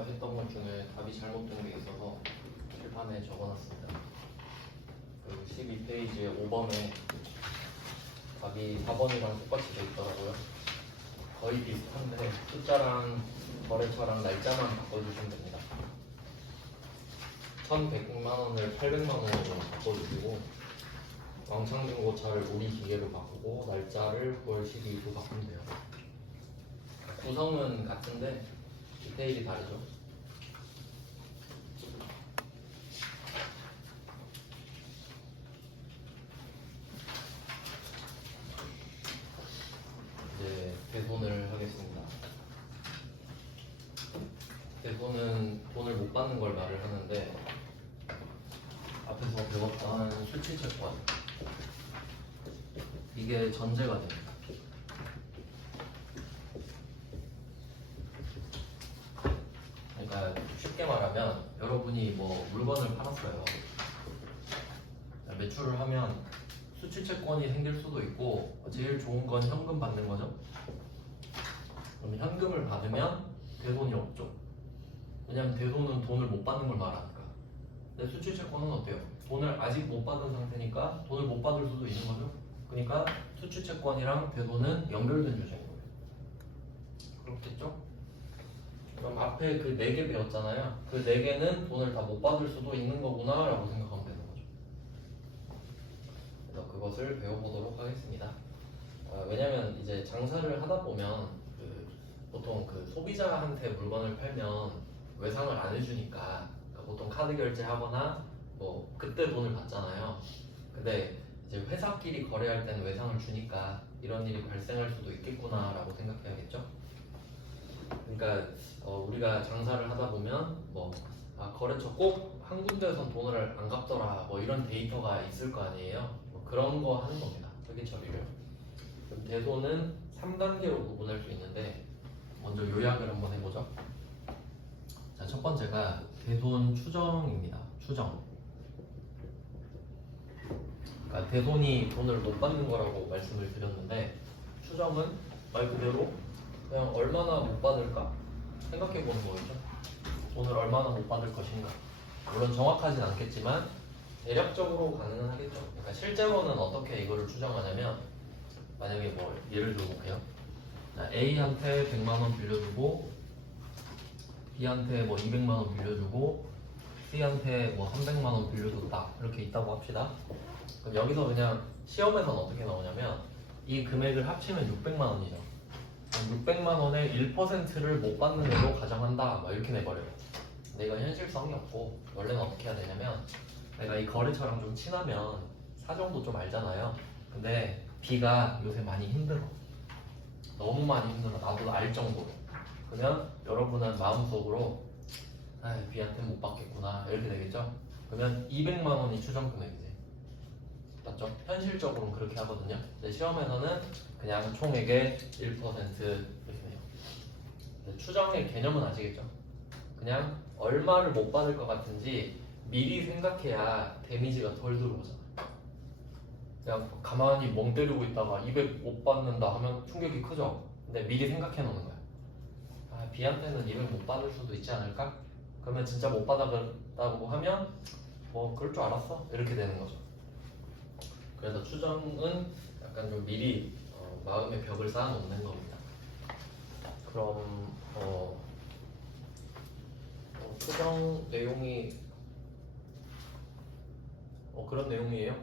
아까 했던 것 중에 답이 잘못된 게 있어서 칠판에 적어놨습니다. 그 12페이지에 5번에 답이 4번이랑 똑같이 돼 있더라고요. 거의 비슷한데 숫자랑 거래처랑 날짜만 바꿔주시면 됩니다. 1,100만 원을 800만 원으로 바꿔주시고 왕창중고차를 우리 기계로 바꾸고 날짜를 9월 12일로 바꾸면 돼요. 구성은 같은데 디테일이 다르죠. 이제 대손을 하겠습니다. 대손은 돈을 못 받는 걸 말을 하는데 앞에서 배웠던 수취채권 이게 전제가 됩니다. 그러니까 쉽게 말하면 여러분이 뭐 물건을 팔았어요. 매출을 하면 수취채권이 생길 수도 있고 제일 좋은 건 현금 받는 거죠. 그럼 현금을 받으면 대손이 없죠. 왜냐면 대손은 돈을 못 받는 걸 말하니까. 근데 수취채권은 어때요? 돈을 아직 못 받은 상태니까 돈을 못 받을 수도 있는 거죠. 그러니까 수취채권이랑 대손은 연결된 주제인 거예요. 그렇겠죠? 그럼 앞에 그 4개 배웠잖아요. 그 4개는 돈을 다 못 받을 수도 있는 거구나 라고 생각하면 되는 거죠. 그래서 그것을 배워보도록 하겠습니다. 왜냐면 이제 장사를 하다 보면 보통 그 소비자한테 물건을 팔면 외상을 안 해주니까 보통 카드 결제하거나 뭐 그때 돈을 받잖아요. 근데 이제 회사끼리 거래할 때는 외상을 주니까 이런 일이 발생할 수도 있겠구나 라고 생각해야겠죠. 그러니까 우리가 장사를 하다 보면 뭐 거래처 꼭 한 군데에선 돈을 안 갚더라 뭐 이런 데이터가 있을 거 아니에요. 뭐 그런 거 하는 겁니다. 회계 처리를. 그럼 대손은 3단계로 구분할 수 있는데 먼저 요약을 한번 해보죠. 자, 첫 번째가 대손 추정입니다. 추정. 그러니까 대손이 돈을 못 받는 거라고 말씀을 드렸는데 추정은 말 그대로 그냥 얼마나 못 받을까 생각해 보는 거겠죠. 돈을 얼마나 못 받을 것인가. 물론 정확하진 않겠지만 대략적으로 가능하겠죠. 그러니까 실제로는 어떻게 이거를 추정하냐면 만약에 뭐 예를 들어볼게요. A한테 100만 원 빌려주고 B한테 뭐 200만 원 빌려주고 C한테 뭐 300만 원 빌려줬다 이렇게 있다고 합시다. 그럼 여기서 그냥 시험에서는 어떻게 나오냐면 이 금액을 합치면 600만 원이죠. 600만 원의 1%를 못 받는 애로 가정한다 막 이렇게 내버려요. 근데 이건 현실성이 없고 원래는 어떻게 해야 되냐면 내가 이 거래처랑 좀 친하면 사정도 좀 알잖아요. 근데 B가 요새 많이 힘들어. 너무 많이 힘들어. 나도 알 정도로. 그러면 여러분은 마음속으로 B한테 못 받겠구나 이렇게 되겠죠. 그러면 200만 원이 추정 금액이지. 맞죠? 현실적으로는 그렇게 하거든요. 근데 시험에서는 그냥 총액의 1% 이렇게 돼요. 추정의 개념은 아시겠죠? 그냥 얼마를 못 받을 것 같은지 미리 생각해야 데미지가 덜 들어오잖아. 그냥 가만히 멍 때리고 있다가 200 못 받는다 하면 충격이 크죠? 근데 미리 생각해 놓는 거야. B한테는 200 못 받을 수도 있지 않을까? 그러면 진짜 못 받았다고 하면 뭐 그럴 줄 알았어? 이렇게 되는 거죠. 그래서 추정은 약간 좀 미리 마음의 벽을 쌓아 놓는 겁니다. 그럼 추정 내용이 그런 내용이에요.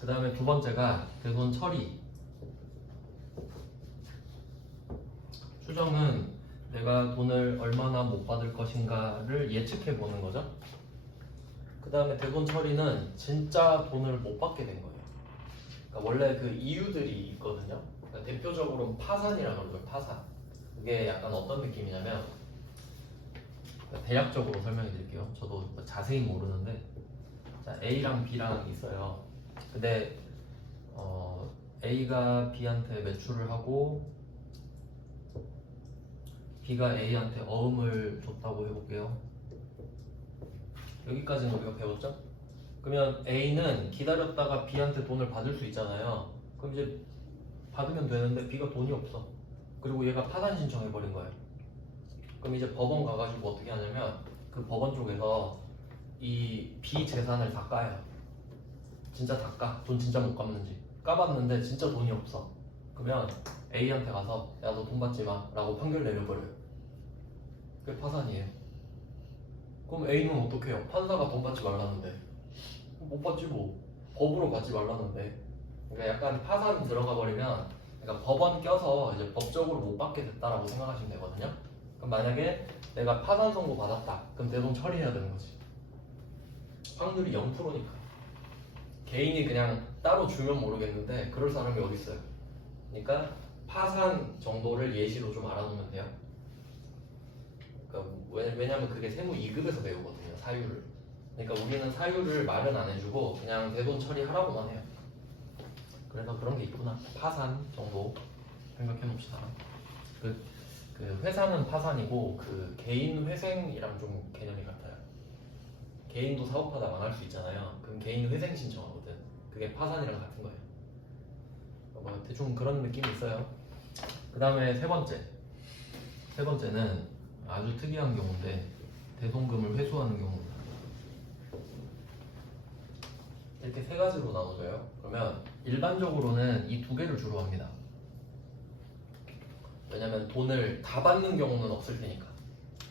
그 다음에 두 번째가 대손 처리. 추정은 내가 돈을 얼마나 못 받을 것인가를 예측해 보는 거죠. 그 다음에 대손 처리는 진짜 돈을 못 받게 된 거예요. 그러니까 원래 그 이유들이 있거든요. 그러니까 대표적으로 파산이라고 그러죠. 파산. 그게 약간 어떤 느낌이냐면 대략적으로 설명해 드릴게요. 저도 뭐 자세히 모르는데 자, A랑 B랑 있어요. 근데 A가 B한테 매출을 하고 B가 A한테 어음을 줬다고 해볼게요. 여기까지는 우리가 배웠죠? 그러면 A는 기다렸다가 B한테 돈을 받을 수 있잖아요. 그럼 이제 받으면 되는데 B가 돈이 없어. 그리고 얘가 파산 신청해버린 거예요. 그럼 이제 법원 가가지고 어떻게 하냐면 그 법원 쪽에서 이 비재산을 다 까요. 진짜 다 까. 돈 진짜 못 갚는지 까봤는데 진짜 돈이 없어. 그러면 A한테 가서 야 너 돈 받지 마 라고 판결 내려버려요. 그게 파산이에요. 그럼 A는 어떻게 해요? 판사가 돈 받지 말라는데 못 받지 뭐. 법으로 받지 말라는데. 그러니까 약간 파산 들어가 버리면 그러니까 법원 껴서 이제 법적으로 못 받게 됐다라고 생각하시면 되거든요. 그럼 만약에 내가 파산 선고 받았다. 그럼 내 돈 처리해야 되는 거지. 확률이 0%니까. 개인이 그냥 따로 주면 모르겠는데 그럴 사람이 어디 있어요. 그러니까 파산 정도를 예시로 좀 알아놓으면 돼요. 그러니까 왜냐면 그게 세무 2급에서 배우거든요. 사유를. 그러니까 우리는 사유를 말은 안 해주고 그냥 대손 처리하라고만 해요. 그래서 그런 게 있구나. 파산 정도 생각해 봅시다. 그 회사는 파산이고 그 개인 회생이랑 좀 개념이 같아요. 개인도 사업하다 망할 수 있잖아요. 그럼 개인 회생 신청하거든. 그게 파산이랑 같은 거예요. 뭐 대충 그런 느낌이 있어요. 그 다음에 세 번째는 아주 특이한 경우인데 대손금을 회수하는 경우입니다. 이렇게 세 가지로 나눠져요. 그러면 일반적으로는 이 두 개를 주로 합니다. 왜냐면 돈을 다 받는 경우는 없을 테니까.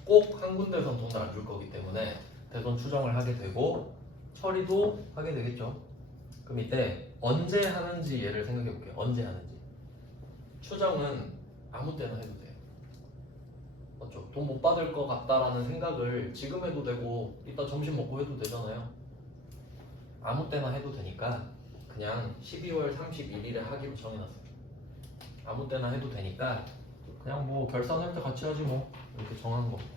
꼭 한 군데선 돈을 안 줄 거기 때문에 대손 추정을 하게 되고 처리도 하게 되겠죠. 그럼 이때 언제 하는지 얘를 생각해 볼게요. 언제 하는지. 추정은 아무 때나 해도 돼요. 맞죠? 돈 못 받을 것 같다라는 생각을 지금 해도 되고 이따 점심 먹고 해도 되잖아요. 아무 때나 해도 되니까 그냥 12월 31일에 하기로 정해놨어요. 아무 때나 해도 되니까 그냥 뭐 결산할 때 같이 하지 뭐 이렇게 정한 겁니다.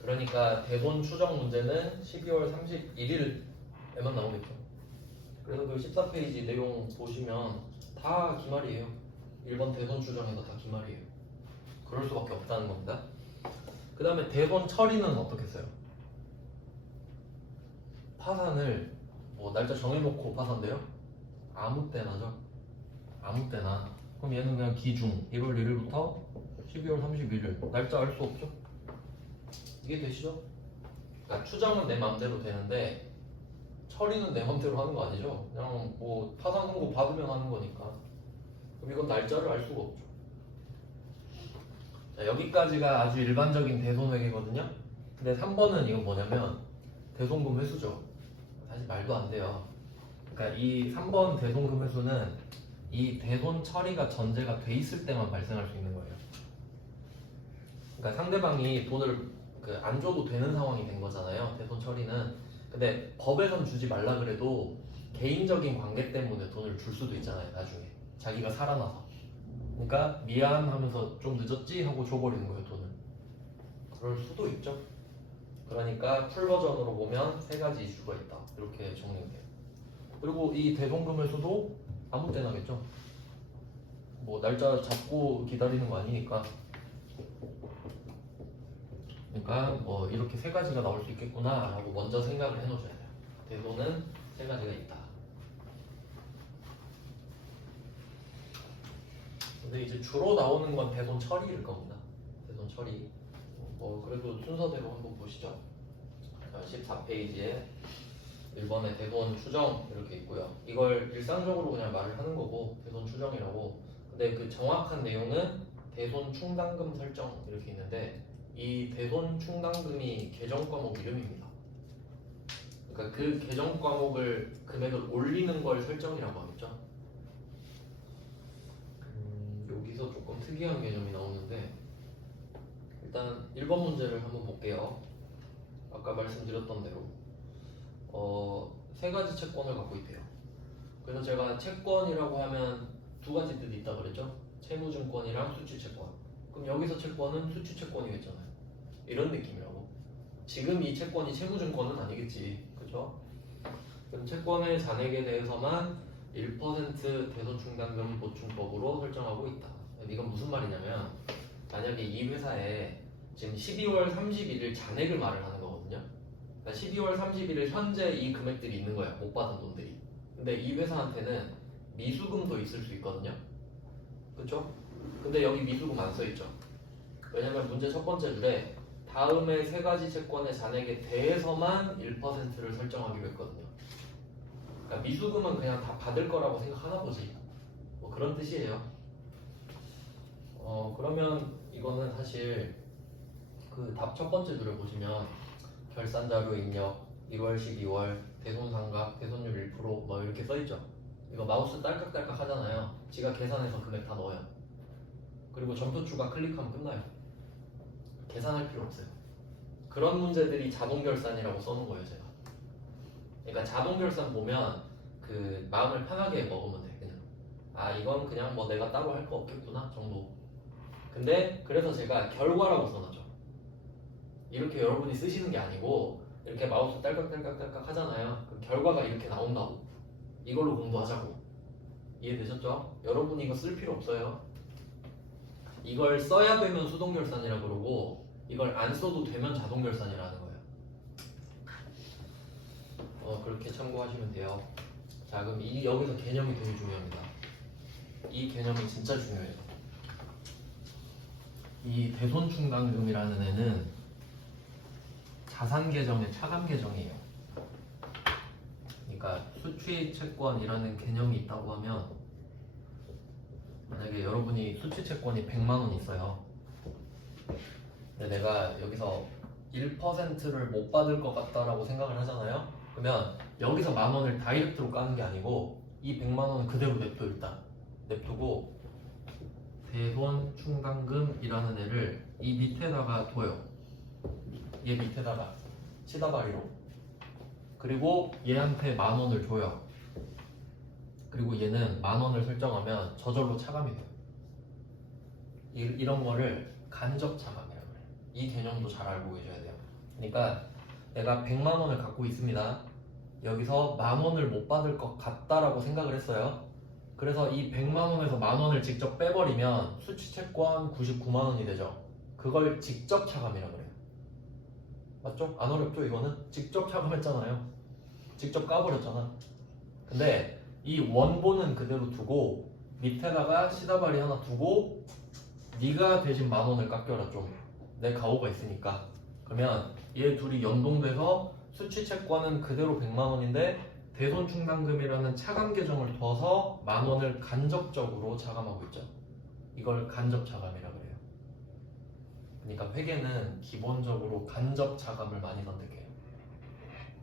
그러니까 대손 추정 문제는 12월 31일에만 나오겠죠. 그래서 그 14페이지 내용 보시면 다 기말이에요. 1번 대손 추정에서 다 기말이에요. 그럴 수밖에 없다는 겁니다. 그 다음에 대손 처리는 어떻게 써요? 파산을 뭐 날짜 정해놓고 파산돼요? 아무 때나죠. 아무 때나. 그럼 얘는 그냥 기중 1월 1일부터 12월 31일 날짜 알 수 없죠? 이해되시죠? 그러니까 추정은 내 마음대로 되는데 처리는 내 마음대로 하는 거 아니죠? 그냥 뭐 파산 선고 받으면 하는 거니까. 그럼 이건 날짜를 알 수가 없죠. 자, 여기까지가 아주 일반적인 대손회계거든요. 근데 3번은 이건 뭐냐면 대손금 회수죠. 사실 말도 안 돼요. 그러니까 이 3번 대손금 회수는 이 대손 처리가 전제가 돼 있을 때만 발생할 수 있는 거예요. 그러니까 상대방이 돈을 안 줘도 되는 상황이 된 거잖아요. 대손 처리는. 근데 법에선 주지 말라 그래도 개인적인 관계 때문에 돈을 줄 수도 있잖아요. 나중에 자기가 살아나서. 그러니까 미안하면서 좀 늦었지 하고 줘버리는 거예요. 돈을. 그럴 수도 있죠. 그러니까 풀 버전으로 보면 세 가지 이슈가 있다. 이렇게 정리돼요. 그리고 이 대손금 회수도 아무 때나겠죠. 뭐 날짜 잡고 기다리는 거 아니니까. 그러니까 뭐 이렇게 세 가지가 나올 수 있겠구나 라고 먼저 생각을 해놓으셔야 돼요. 대손은 세 가지가 있다. 근데 이제 주로 나오는 건 대손 처리일 겁니다. 대손 처리. 뭐 그래도 순서대로 한번 보시죠. 14페이지에 1번에 대손 추정 이렇게 있고요. 이걸 일상적으로 그냥 말을 하는 거고 대손 추정이라고. 근데 그 정확한 내용은 대손 충당금 설정 이렇게 있는데 이 대손 충당금이 계정 과목 이름입니다. 그러니까 그 계정 과목을 금액을 올리는 걸 설정이라고 하겠죠. 여기서 조금 특이한 개념이 나오는데 일단 1번 문제를 한번 볼게요. 아까 말씀드렸던 대로 세 가지 채권을 갖고 있대요. 그래서 제가 채권이라고 하면 두 가지 뜻이 있다 그랬죠. 채무증권이랑 수취채권. 그럼 여기서 채권은 수취채권이겠잖아요. 이런 느낌이라고. 지금 이 채권이 채무증권은 아니겠지, 그죠? 그럼 채권의 잔액에 대해서만 1% 대손충당금 보충법으로 설정하고 있다. 이건 무슨 말이냐면 만약에 이 회사에 지금 12월 31일 잔액을 말을 하는 거거든요. 그러니까 12월 31일 현재 이 금액들이 있는 거야. 못 받은 돈들이. 근데 이 회사한테는 미수금도 있을 수 있거든요. 그쵸? 근데 여기 미수금 안 써있죠. 왜냐면 문제 첫 번째 줄에 다음의 세 가지 채권의 잔액에 대해서만 1%를 설정하기로 했거든요. 그러니까 미수금은 그냥 다 받을 거라고 생각하나 보지. 뭐 그런 뜻이에요. 그러면 이거는 사실 그 답 첫 번째 줄을 보시면 결산자료 입력 1월씩 2월 대손상각 대손율 1%뭐 이렇게 써있죠. 이거 마우스 딸깍딸깍 하잖아요. 지가 계산해서 금액 다 넣어요. 그리고 점토 추가 클릭하면 끝나요. 계산할 필요 없어요. 그런 문제들이 자동결산이라고 써놓은 거예요, 제가. 그러니까 자동결산 보면 그 마음을 편하게 먹으면 돼, 그냥. 아, 이건 그냥 뭐 내가 따로 할 거 없겠구나 정도. 근데 그래서 제가 결과라고 써놨죠. 이렇게 여러분이 쓰시는 게 아니고 이렇게 마우스 딸깍딸깍딸깍 하잖아요. 그럼 결과가 이렇게 나온다고. 이걸로 공부하자고. 이해되셨죠? 여러분이 이거 쓸 필요 없어요. 이걸 써야 되면 수동결산이라 그러고 이걸 안 써도 되면 자동결산이라는 거예요. 그렇게 참고하시면 돼요. 자, 그럼 여기서 개념이 되게 중요합니다. 이 개념이 진짜 중요해요. 이 대손충당금이라는 애는 자산 계정의 차감 계정이에요. 그러니까 수취 채권이라는 개념이 있다고 하면 만약에 여러분이 수취 채권이 100만 원 있어요. 근데 내가 여기서 1%를 못 받을 것 같다라고 생각을 하잖아요. 그러면 여기서 만 원을 다이렉트로 까는 게 아니고 이 100만 원은 그대로 냅둬. 일단 냅두고 대손충당금이라는 애를 이 밑에다가 둬요. 얘 밑에다가 시다바리로. 그리고 얘한테 만 원을 줘요. 그리고 얘는 만 원을 설정하면 저절로 차감이 돼요. 이런 거를 간접 차감이라고 해요. 이 개념도 잘 알고 계셔야 돼요. 그러니까 내가 100만 원을 갖고 있습니다. 여기서 만 원을 못 받을 것 같다라고 생각을 했어요. 그래서 이 100만 원에서 만 원을 직접 빼버리면 수취채권 99만 원이 되죠. 그걸 직접 차감이라고 그래요. 맞죠? 안 어렵죠? 이거는 직접 차감했잖아요. 직접 까버렸잖아. 근데 이 원본은 그대로 두고 밑에다가 시다발이 하나 두고 네가 대신 만 원을 깎여라. 좀 내 가오가 있으니까. 그러면 얘 둘이 연동돼서 수취채권은 그대로 100만 원인데 대손충당금이라는 차감 계정을 둬서 만 원을 간접적으로 차감하고 있죠. 이걸 간접 차감이라고 해요. 그러니까 회계는 기본적으로 간접 차감을 많이 선택해요.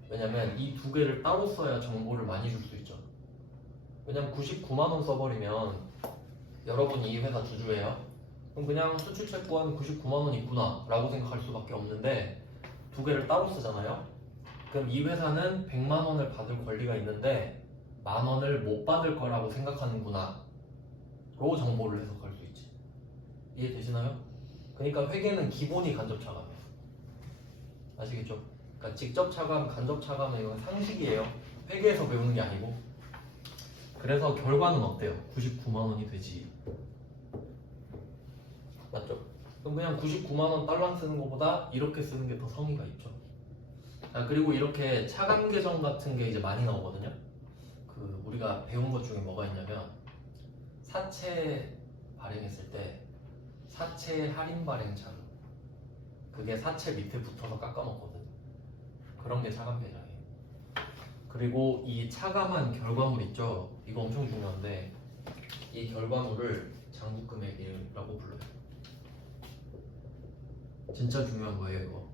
왜냐면 이 두 개를 따로 써야 정보를 많이 줄 수 있죠. 왜냐면 99만 원 써버리면 여러분이 이 회사 주주예요. 그럼 그냥 수출채권 99만 원 있구나 라고 생각할 수밖에 없는데 두 개를 따로 쓰잖아요. 그럼 이 회사는 100만 원을 받을 권리가 있는데 만 원을 못 받을 거라고 생각하는구나 로 정보를 해석할 수 있지. 이해되시나요? 그러니까 회계는 기본이 간접 차감이에요. 아시겠죠? 그러니까 직접 차감, 간접 차감은 이건 상식이에요. 회계에서 배우는 게 아니고. 그래서 결과는 어때요? 99만 원이 되지. 맞죠? 그럼 그냥 99만 원 딸랑 쓰는 것보다 이렇게 쓰는 게 더 성의가 있죠. 그리고 이렇게 차감 계정 같은 게 이제 많이 나오거든요. 그 우리가 배운 것 중에 뭐가 있냐면 사채 발행했을 때 사채 할인 발행 차금, 그게 사채 밑에 붙어서 깎아먹거든. 그런 게 차감 계정이에요. 그리고 이 차감한 결과물 있죠. 이거 엄청 중요한데 이 결과물을 장부금액이라고 불러요. 진짜 중요한 거예요, 이거.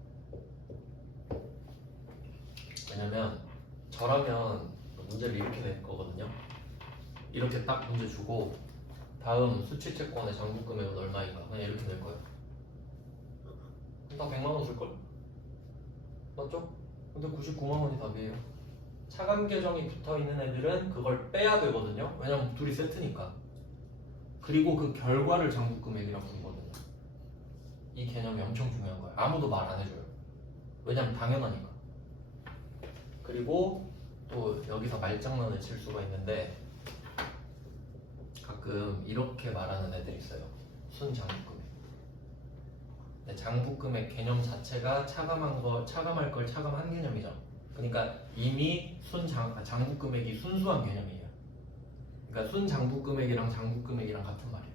왜냐면 저라면 문제를 이렇게 낼 거거든요. 이렇게 딱 문제 주고 다음 수취채권의 장부금액은 얼마인가 그냥 이렇게 낼 거예요. 다 100만 원 줄걸? 맞죠? 근데 99만 원이 답이에요. 차감 계정이 붙어있는 애들은 그걸 빼야 되거든요. 왜냐면 둘이 세트니까. 그리고 그 결과를 장부금액이라고 부르거든요. 이 개념이 엄청 중요한 거예요. 아무도 말 안 해줘요. 왜냐면 당연하니까. 그리고 또 여기서 말장난을 칠 수가 있는데 가끔 이렇게 말하는 애들이 있어요. 순장부금액. 근데 장부금액 개념 자체가 차감할 걸 차감한 개념이죠. 그러니까 이미 장부금액이 순수한 개념이에요. 그러니까 순장부금액이랑 장부금액이랑 같은 말이에요.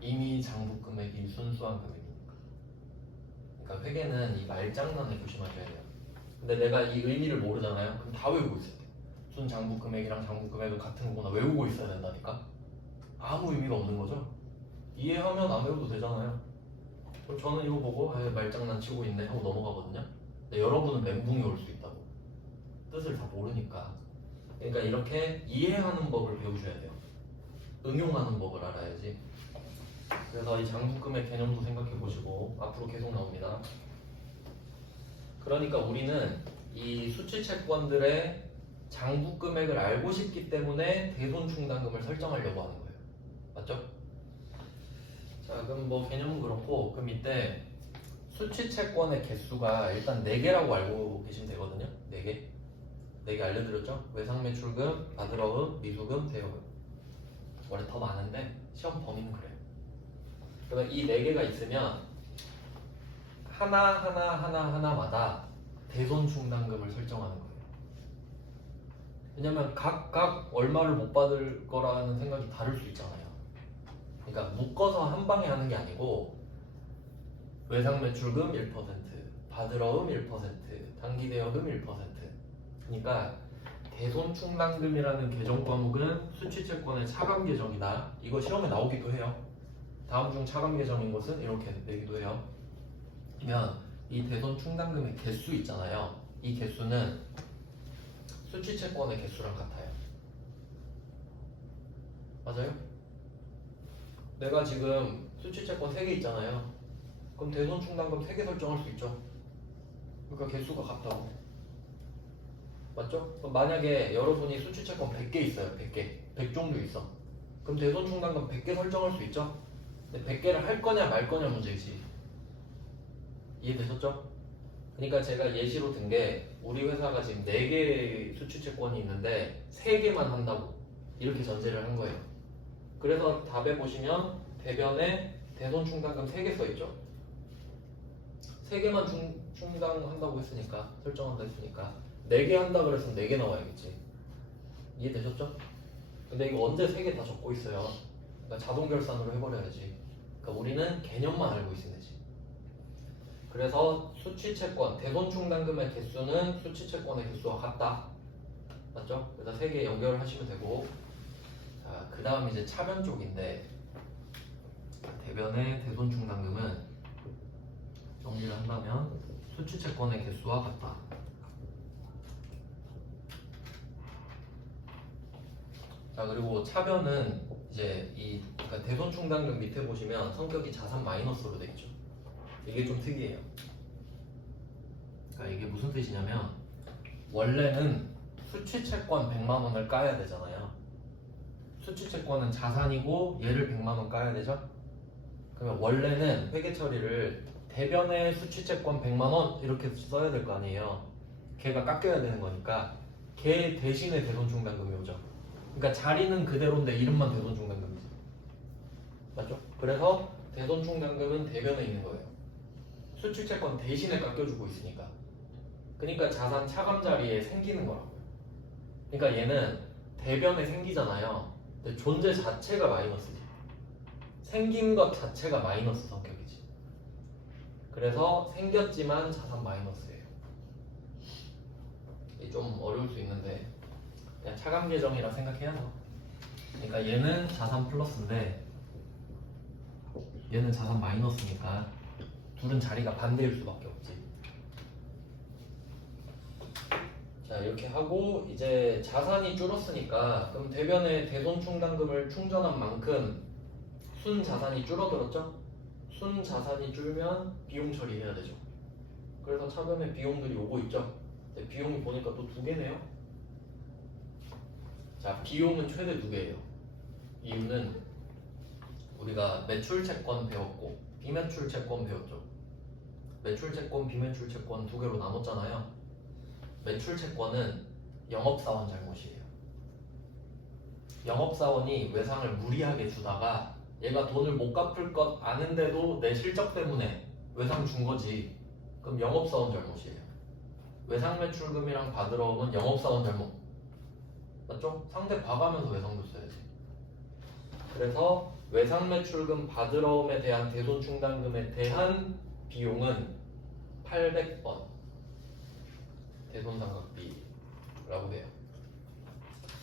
이미 장부 금액이 순수한 금액이니까. 그러니까 회계는 이 말장난을 조심하셔야 돼요. 근데 내가 이 의미를 모르잖아요. 그럼 다 외우고 있어야 돼. 순 장부 금액이랑 장부 금액은 같은 거구나 외우고 있어야 된다니까. 아무 의미가 없는 거죠. 이해하면 안 외워도 되잖아요. 그럼 저는 이거 보고 아, 말장난 치고 있네 하고 넘어가거든요. 근데 여러분은 멘붕이 올 수 있다고. 뜻을 다 모르니까. 그러니까 이렇게 이해하는 법을 배우셔야 돼요. 응용하는 법을 알아야지. 그래서 이 장부금의 개념도 생각해 보시고 앞으로 계속 나옵니다. 그러니까 우리는 이 수취채권들의 장부금액을 알고 싶기 때문에 대손충당금을 설정하려고 하는 거예요. 맞죠? 자, 그럼 뭐 개념은 그렇고 그럼 이때 수취채권의 개수가 일단 4개라고 알고 계시면 되거든요. 4개. 4개 알려드렸죠? 외상매출금, 바드러금, 미수금, 대여금. 원래 더 많은데 시험 범위는 그래요. 그러면 이 4개가 있으면 하나마다 대손충당금을 설정하는 거예요. 왜냐면 각각 얼마를 못 받을 거라는 생각이 다를 수 있잖아요. 그러니까 묶어서 한 방에 하는 게 아니고 외상매출금 1%, 바드러금 1%, 단기대여금 1%. 그러니까 대손충당금이라는 개정 과목은 수취채권의 차감 개정이다. 이거 시험에 나오기도 해요. 다음 중 차감 개정인 것은 이렇게 내기도 해요. 그러면 이 대손충당금의 개수 있잖아요. 이 개수는 수취채권의 개수랑 같아요. 맞아요? 내가 지금 수취채권 3개 있잖아요. 그럼 대손충당금 3개 설정할 수 있죠. 그러니까 개수가 같다고. 맞죠? 그럼 만약에 여러분이 수취채권 100개 있어요. 100개. 100종류 있어. 그럼 대손충당금 100개 설정할 수 있죠? 근데 100개를 할 거냐 말 거냐 문제이지. 이해되셨죠? 그러니까 제가 예시로 든 게 우리 회사가 지금 4개의 수취채권이 있는데 3개만 한다고 이렇게 전제를 한 거예요. 그래서 답에 보시면 대변에 대손충당금 3개 써있죠? 3개만 충당한다고 했으니까 설정한다 했으니까 4개 한다 그랬으면 4개 나와야겠지. 이해되셨죠? 근데 이거 언제 3개 다 적고 있어요. 그러니까 자동 결산으로 해버려야지. 그러니까 우리는 개념만 알고 있으면 되지. 그래서 수취채권, 대손충당금의 개수는 수취채권의 개수와 같다. 맞죠? 그래서 3개 연결하시면 되고. 자, 그 다음 이제 차변 쪽인데 대변의 대손충당금은 정리를 한다면 수취채권의 개수와 같다. 자, 그리고 차변은 이제 이 그러니까 대손충당금 밑에 보시면 성격이 자산 마이너스로 되어 있죠. 이게 좀 특이해요. 그러니까 이게 무슨 뜻이냐면 원래는 수취채권 100만 원을 까야 되잖아요. 수취채권은 자산이고 얘를 100만 원 까야 되죠. 그러면 원래는 회계 처리를 대변의 수취채권 100만 원 이렇게 써야 될 거 아니에요. 걔가 깎여야 되는 거니까 걔 대신에 대손충당금이 오죠. 그러니까 자리는 그대로인데 이름만 대손충당금이지. 맞죠? 그래서 대손충당금은 대변에 있는 거예요. 수취채권 대신에 깎여주고 있으니까. 그러니까 자산 차감 자리에 생기는 거라고요. 그러니까 얘는 대변에 생기잖아요. 근데 존재 자체가 마이너스지. 생긴 것 자체가 마이너스 성격이지. 그래서 생겼지만 자산 마이너스예요. 이게 좀 어려울 수 있는데 그냥 차감 계정이라 생각해야죠. 그러니까 얘는 자산 플러스인데 얘는 자산 마이너스니까 둘은 자리가 반대일 수밖에 없지. 자, 이렇게 하고 이제 자산이 줄었으니까 그럼 대변에 대손충당금을 충전한 만큼 순 자산이 줄어들었죠? 순 자산이 줄면 비용 처리해야 되죠. 그래서 차변에 비용들이 오고 있죠. 근데 비용이 보니까 또 2개네요. 자, 비용은 최대 2개예요. 이유는 우리가 매출채권 배웠고 비매출채권 배웠죠. 매출채권, 비매출채권 2개로 나눴잖아요. 매출채권은 영업사원 잘못이에요. 영업사원이 외상을 무리하게 주다가 얘가 돈을 못 갚을 것 아는데도 내 실적 때문에 외상 준 거지. 그럼 영업사원 잘못이에요. 외상매출금이랑 바드러움은 영업사원 잘못. 맞죠? 상대 봐가면서 외상 줬어야지. 그래서 외상 매출금 받으러옴에 대한 대손 충당금에 대한 비용은 800번 대손 삼각비라고 돼요.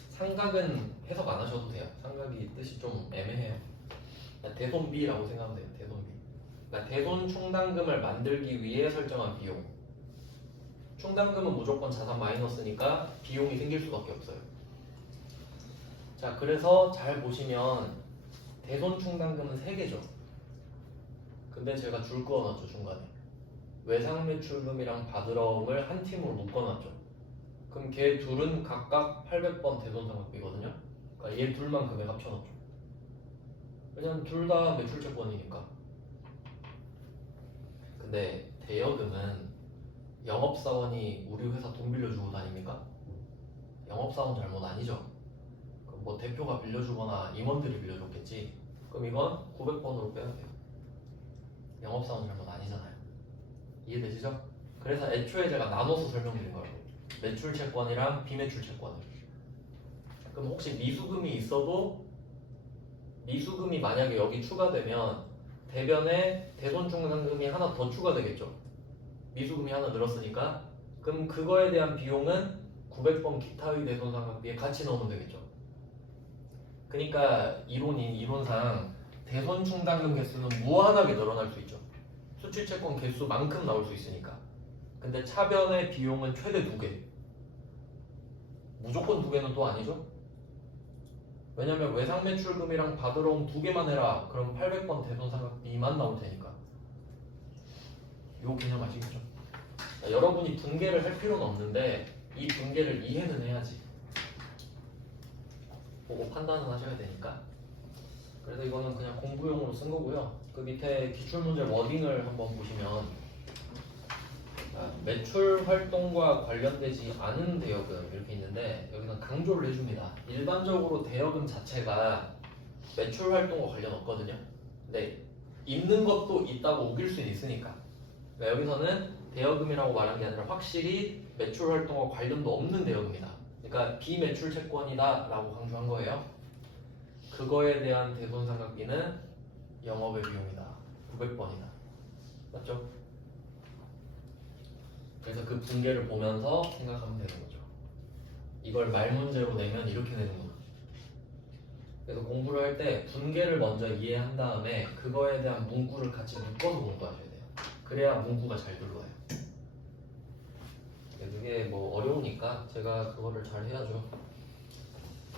삼각은 해석 안 하셔도 돼요. 삼각이 뜻이 좀 애매해요. 대손비라고 생각하면 돼요. 대손비. 그러니까 대손 충당금을 만들기 위해 설정한 비용. 충당금은 무조건 자산 마이너스니까 비용이 생길 수밖에 없어요. 자, 그래서 잘 보시면 대손 충당금은 3개죠. 근데 제가 줄 그어놨죠, 중간에. 외상 매출금이랑 받으러움을 한 팀으로 묶어놨죠. 그럼 걔 둘은 각각 800번 대손 삼각비거든요. 그러니까 얘 둘만 금액 합쳐놓죠. 왜냐면 둘 다 매출 채권이니까. 근데 대여금은 영업사원이 우리 회사 돈 빌려주고 다닙니까? 영업사원 잘못 아니죠. 그럼 뭐 대표가 빌려주거나 임원들이 빌려줬겠지. 그럼 이건 900번으로 빼야 돼요. 영업사원 잘못 아니잖아요. 이해되시죠? 그래서 애초에 제가 나눠서 설명드린 거예요. 매출 채권이랑 비매출 채권을. 그럼 혹시 미수금이 있어도 미수금이 만약에 여기 추가되면 대변에 대손 충당금이 하나 더 추가되겠죠. 미수금이 하나 늘었으니까. 그럼 그거에 대한 비용은 900번 기타의 대손 삼각비에 같이 넣으면 되겠죠. 그러니까 이론상 대손 충당금 개수는 무한하게 늘어날 수 있죠. 수출채권 개수만큼 나올 수 있으니까. 근데 차변의 비용은 최대 2개. 무조건 2개는 또 아니죠. 왜냐면 외상 매출금이랑 받으러옴 2개만 해라. 그럼 800번 대손 삼각비만 나올 테니까. 요 개념 아시겠죠? 자, 여러분이 분개를 할 필요는 없는데 이 분개를 이해는 해야지. 보고 판단은 하셔야 되니까. 그래서 이거는 그냥 공부용으로 쓴 거고요. 그 밑에 기출문제 워딩을 한번 보시면 매출 활동과 관련되지 않은 대여금 이렇게 있는데 여기는 강조를 해줍니다. 일반적으로 대여금 자체가 매출 활동과 관련 없거든요. 근데 있는 것도 있다고 우길 수는 있으니까. 그러니까 여기서는 대여금이라고 말한 게 아니라 확실히 매출 활동과 관련도 없는 대여금이다. 그러니까 비매출 채권이다 라고 강조한 거예요. 그거에 대한 대손 삼각비는 영업의 비용이다. 900번이다. 맞죠? 그래서 그 분개를 보면서 생각하면 되는 거죠. 이걸 말문제로 내면 이렇게 되는구나. 그래서 공부를 할 때 분개를 먼저 이해한 다음에 그거에 대한 문구를 같이 묶어서 공부하셔야 돼요. 그래야 문구가 잘 들어와요. 그게 뭐 어려우니까 제가 그거를 잘 해야죠.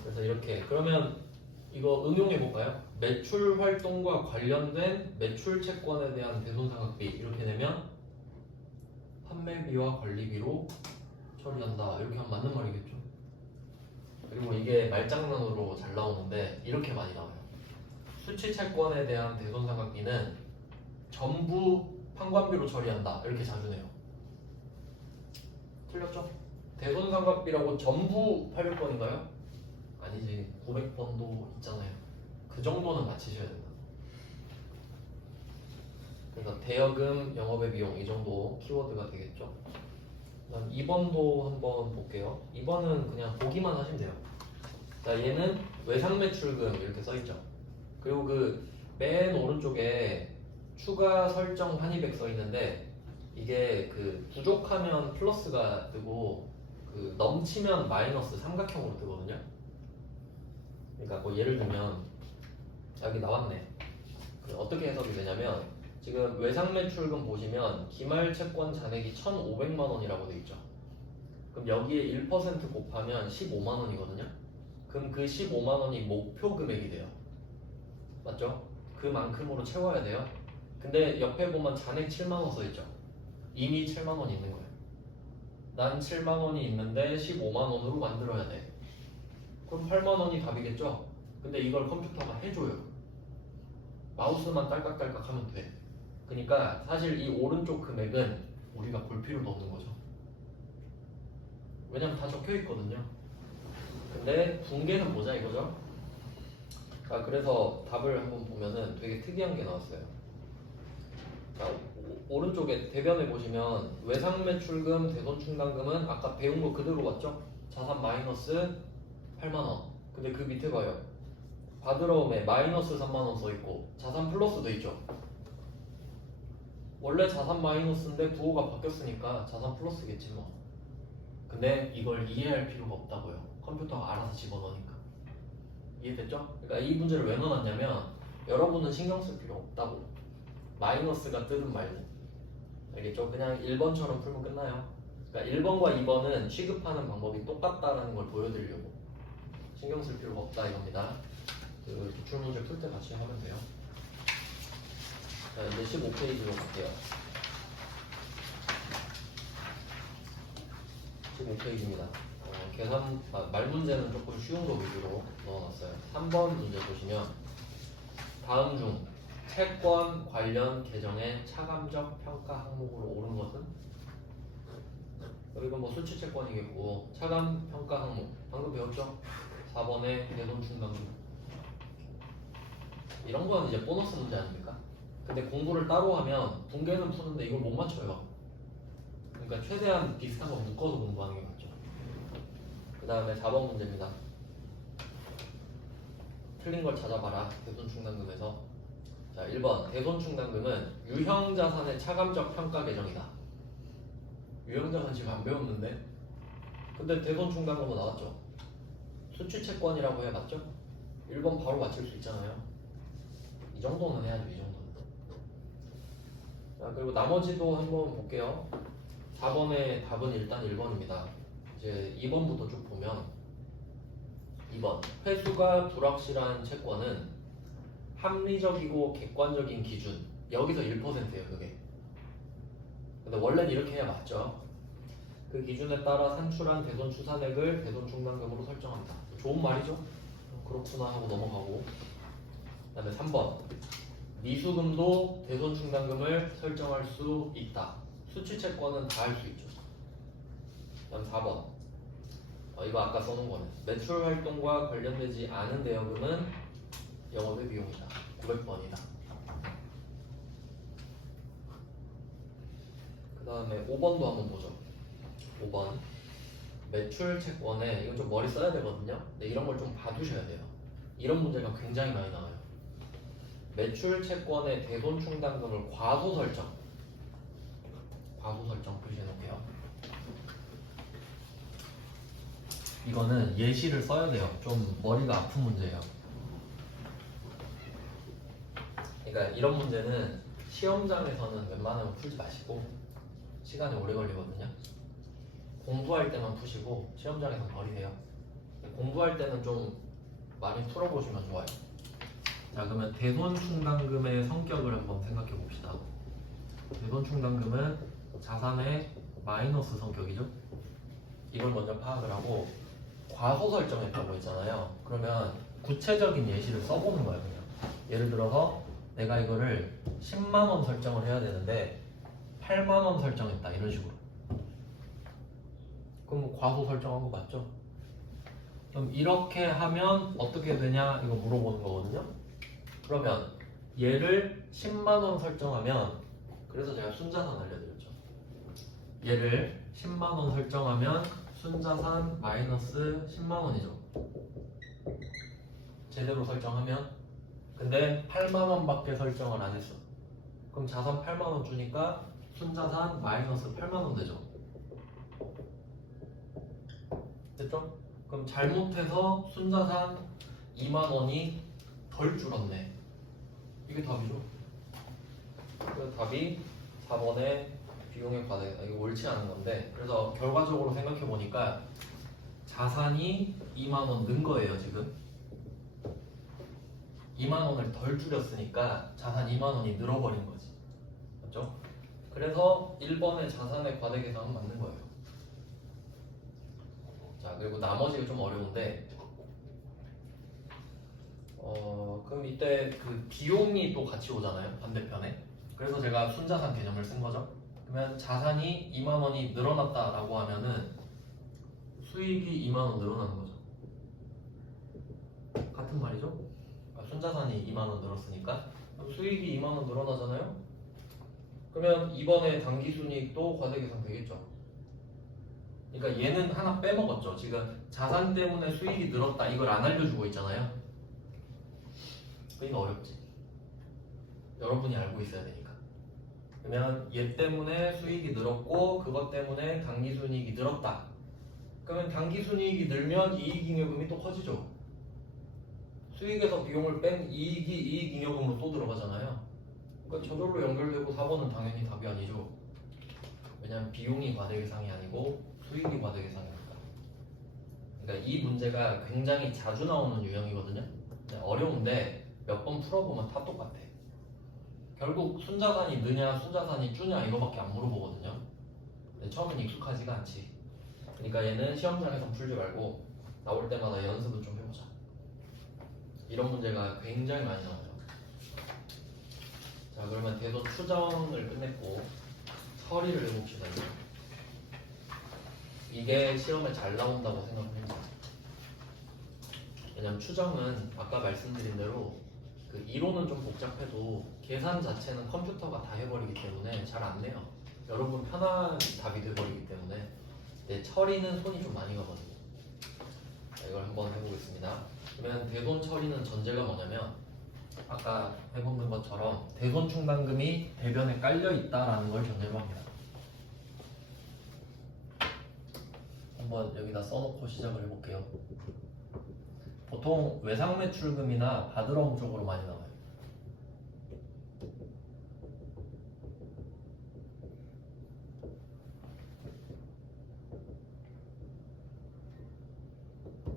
그래서 이렇게 그러면 이거 응용해 볼까요? 매출 활동과 관련된 매출 채권에 대한 대손상각비 이렇게 되면 판매비와 관리비로 처리한다. 이렇게 하면 맞는 말이겠죠. 그리고 이게 말장난으로 잘 나오는데 이렇게 많이 나와요. 수취 채권에 대한 대손상각비는 전부 판관비로 처리한다. 이렇게 자주 내요. 틀렸죠? 대손상각비라고 전부 800번인가요? 아니지. 900번도 있잖아요. 그 정도는 맞히셔야 된다. 그래서 대여금, 영업의 비용 이 정도 키워드가 되겠죠. 그다음 2번도 한번 볼게요. 2번은 그냥 보기만 하시면 돼요. 자, 얘는 외상매출금 이렇게 써있죠. 그리고 그 맨 오른쪽에 추가 설정 환입액 써있는데 이게 그 부족하면 플러스가 뜨고 그 넘치면 마이너스 삼각형으로 뜨거든요. 그러니까 뭐 예를 들면 여기 나왔네. 어떻게 해석이 되냐면 지금 외상매출금 보시면 기말채권 잔액이 1,500만 원이라고 돼 있죠. 그럼 여기에 1% 곱하면 15만 원이거든요. 그럼 그 15만 원이 목표 금액이 돼요. 맞죠? 그만큼으로 채워야 돼요. 근데 옆에 보면 잔액 7만 원 써 있죠. 이미 7만 원이 있는 거예요. 난 7만 원이 있는데 15만 원으로 만들어야 돼. 그럼 8만 원이 답이겠죠? 근데 이걸 컴퓨터가 해줘요. 마우스만 딸깍딸깍 하면 돼. 그러니까 사실 이 오른쪽 금액은 우리가 볼 필요도 없는 거죠. 왜냐면 다 적혀 있거든요. 근데 분개는 보자 이거죠. 그래서 답을 한번 보면은 되게 특이한 게 나왔어요. 자, 오른쪽에 대변에 보시면 외상매출금, 대손충당금은 아까 배운 거 그대로 왔죠? 자산 마이너스 8만 원. 근데 그 밑에 봐요. 받으러옴에 마이너스 3만원 써있고 자산 플러스도 있죠. 원래 자산 마이너스인데 부호가 바뀌었으니까 자산 플러스겠지 뭐. 근데 이걸 이해할 필요가 없다고요. 컴퓨터가 알아서 집어넣으니까. 이해됐죠? 그러니까 이 문제를 왜 넣어놨냐면 여러분은 신경 쓸 필요 없다고. 마이너스가 뜨든 말든. 알겠죠? 그냥 1번처럼 풀면 끝나요. 그러니까 1번과 2번은 취급하는 방법이 똑같다라는 걸 보여드리려고. 신경 쓸 필요가 없다 이겁니다. 그 기출문제 풀 때 같이 하면 돼요. 자, 이제 15페이지로 갈게요. 15페이지입니다. 계산, 말 문제는 조금 쉬운 거 위주로 넣어놨어요. 3번 문제 보시면 다음 중 채권 관련 계정의 차감적 평가 항목으로 옳은 것은? 여기가 뭐 수취 채권이겠고 차감 평가 항목 방금 배웠죠? 4번의 대손 충당금. 이런 건 이제 보너스 문제 아닙니까? 근데 공부를 따로 하면 붕괴는 푸는데 이걸 못 맞춰요. 그러니까 최대한 비슷한 거 묶어서 공부하는 게 맞죠. 그 다음에 4번 문제입니다. 틀린 걸 찾아봐라. 대손충당금에서. 자, 1번 대손충당금은 유형자산의 차감적 평가 계정이다. 유형자산 지금 안 배웠는데? 근데 대손충당금은 나왔죠. 수취채권이라고 해 맞죠? 1번 바로 맞힐 수 있잖아요. 이 정도는 해야죠. 이 정도는. 자, 그리고 나머지도 한번 볼게요. 4번의 답은 일단 1번입니다. 이제 2번부터 쭉 보면 2번 회수가 불확실한 채권은 합리적이고 객관적인 기준 여기서 1%예요 그게. 근데 원래는 이렇게 해야 맞죠. 그 기준에 따라 산출한 대손 추산액을 대손 충당금으로 설정한다. 좋은 말이죠. 그렇구나 하고 넘어가고. 그 다음에 3번 미수금도 대손 충당금을 설정할 수 있다. 수취채권은 다 할 수 있죠. 그 다음 4번 이거 아까 써놓은 거네. 매출 활동과 관련되지 않은 대여금은 영업의 비용이다. 900번이다. 그 다음에 5번도 한번 보죠. 5번 매출 채권에 이건 좀 머리 써야 되거든요. 근데 이런 걸 좀 봐두셔야 돼요. 이런 문제가 굉장히 많이 나와요. 매출 채권의 대손 충당금을 과소 설정. 과소 설정 표시해 놓을게요. 이거는 예시를 써야 돼요. 좀 머리가 아픈 문제예요. 그러니까 이런 문제는 시험장에서는 웬만하면 풀지 마시고 시간이 오래 걸리거든요. 공부할 때만 푸시고 시험장에서 버리세요. 공부할 때는 좀 많이 풀어보시면 좋아요. 자, 그러면 대손충당금의 성격을 한번 생각해 봅시다. 대손충당금은 자산의 마이너스 성격이죠. 이걸 먼저 파악을 하고 과소 설정했다고 했잖아요. 그러면 구체적인 예시를 써보는 거예요. 그냥 예를 들어서 내가 이거를 10만원 설정을 해야 되는데 8만원 설정했다 이런 식으로. 그럼 과소 설정한 거 맞죠? 그럼 이렇게 하면 어떻게 되냐 이거 물어보는 거거든요. 그러면 얘를 10만원 설정하면, 그래서 제가 순자산 알려드렸죠. 얘를 10만원 설정하면 순자산 마이너스 10만원이죠. 제대로 설정하면. 근데 8만원 밖에 설정을 안 했어. 그럼 자산 8만원 주니까 순자산 마이너스 8만원 되죠. 됐죠? 그럼 잘못해서 순자산 2만원이 덜 줄었네. 이게 답이죠. 그래서 답이 4번의 비용의 과대다. 이거 옳지 않은 건데, 그래서 결과적으로 생각해 보니까 자산이 2만원 는 거예요. 지금 2만원을 덜 줄였으니까 자산 2만원이 늘어버린 거지. 맞죠? 그래서 1번의 자산의 과대 계산은 맞는 거예요. 자, 그리고 나머지가 좀 어려운데 그럼 이때 그 비용이 또 같이 오잖아요. 반대편에. 그래서 제가 순자산 개념을 쓴 거죠. 그러면 자산이 2만원이 늘어났다라고 하면은 수익이 2만원 늘어나는 거죠. 같은 말이죠. 순자산이 2만원 늘었으니까 수익이 2만원 늘어나잖아요. 그러면 이번에 당기순이익도 과세계산 되겠죠. 그러니까 얘는 하나 빼먹었죠. 지금 자산 때문에 수익이 늘었다 이걸 안 알려주고 있잖아요. 그러니까 어렵지. 여러분이 알고 있어야 되니까. 그러면 얘 때문에 수익이 늘었고 그것 때문에 당기순이익이 늘었다. 그러면 당기순이익이 늘면 이익잉여금이 또 커지죠. 수익에서 비용을 뺀 이익이 이익잉여금으로 또 들어가잖아요. 그러니까 저절로 연결되고 4번은 당연히 답이 아니죠. 왜냐면 비용이 과대계상이 아니고 수익이 과대계상이니까. 그러니까 이 문제가 굉장히 자주 나오는 유형이거든요. 어려운데 몇 번 풀어보면 다 똑같아. 결국 순자산이 느냐 순자산이 쭈냐 이거밖에 안 물어보거든요. 근데 처음엔 익숙하지가 않지. 그러니까 얘는 시험장에서 풀지 말고 나올 때마다 연습을 좀 해보자. 이런 문제가 굉장히 많이 나와요. 자, 그러면 대손 추정을 끝냈고 처리를 해봅시다. 이게 시험에 잘 나온다고 생각합니다. 왜냐면 추정은 아까 말씀드린 대로 그 이론은 좀 복잡해도 계산 자체는 컴퓨터가 다 해버리기 때문에 잘 안 내요. 여러분 편한 답이 돼버리기 때문에. 근데 처리는 손이 좀 많이 가거든요. 자, 이걸 한번 해보겠습니다. 그러면 대손 처리는 전제가 뭐냐면 아까 해보는 것처럼 대손 충당금이 대변에 깔려 있다라는 걸 전제로 합니다. 한번 여기다 써놓고 시작을 해볼게요. 보통 외상매출금이나 바드러움 쪽으로 많이 나와요.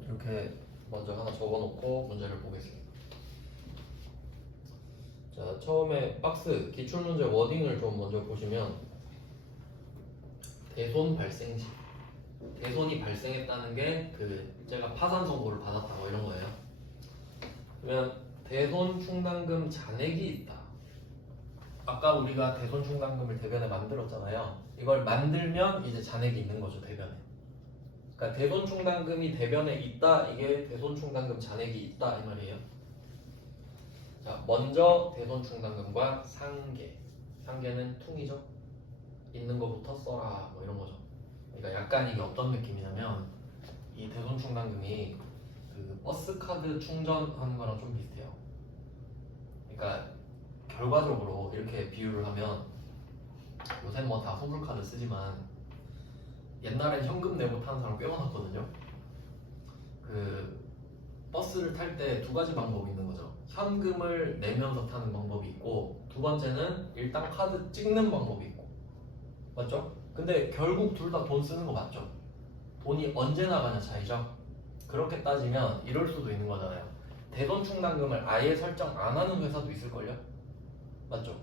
이렇게 먼저 하나 적어놓고 문제를 보겠습니다. 자, 처음에 박스 기출문제 워딩을 좀 먼저 보시면 대손 발생 시 대손이 발생했다는 게 그 제가 파산 선고를 받았다 뭐 이런 거예요. 그러면 대손 충당금 잔액이 있다. 아까 우리가 대손 충당금을 대변에 만들었잖아요. 이걸 만들면 이제 잔액이 있는 거죠, 대변에. 그러니까 대손 충당금이 대변에 있다. 이게 대손 충당금 잔액이 있다 이 말이에요. 자, 먼저 대손 충당금과 상계. 상계는 퉁이죠. 있는 거부터 써라 뭐 이런 거죠. 그러니까 약간 이게 어떤 느낌이냐면 이 대손 충당금이 그 버스 카드 충전하는 거랑 좀 비슷해요. 그러니까 결과적으로 이렇게 비유를 하면 요새 뭐 다 소불 카드 쓰지만 옛날엔 현금 내고 타는 사람 꽤 많았거든요. 그 버스를 탈 때 두 가지 방법이 있는 거죠. 현금을 내면서 타는 방법이 있고 두 번째는 일단 카드 찍는 방법이 있고 맞죠? 근데 결국 둘 다 돈 쓰는 거 맞죠? 돈이 언제 나가냐 차이죠? 그렇게 따지면 이럴 수도 있는 거잖아요. 대손 충당금을 아예 설정 안 하는 회사도 있을걸요? 맞죠?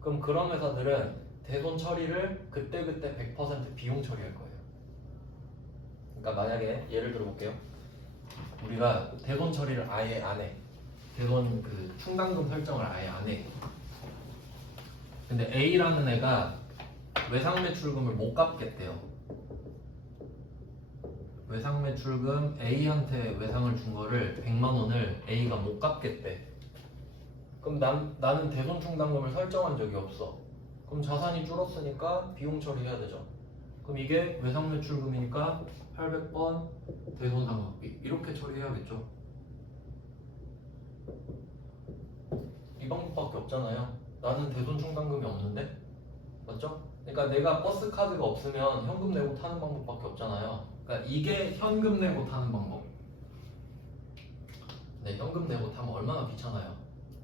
그럼 그런 회사들은 대손 처리를 그때그때 100% 비용 처리할 거예요. 그러니까 만약에 예를 들어 볼게요. 우리가 대손 처리를 아예 안 해. 대손 그 충당금 설정을 아예 안 해. 근데 A라는 애가 외상매출금을 못 갚겠대요. 외상매출금 A한테 외상을 준 거를 100만 원을 A가 못 갚겠대. 그럼 나는 대손 충당금을 설정한 적이 없어. 그럼 자산이 줄었으니까 비용 처리해야 되죠. 그럼 이게 외상매출금이니까 800번 대손 상각비 이렇게 처리해야겠죠. 이 방법밖에 없잖아요. 나는 대손 충당금이 없는데 맞죠? 그러니까 내가 버스 카드가 없으면 현금 내고 타는 방법밖에 없잖아요. 그러니까 이게 현금 내고 타는 방법. 근데 현금 내고 타면 얼마나 귀찮아요.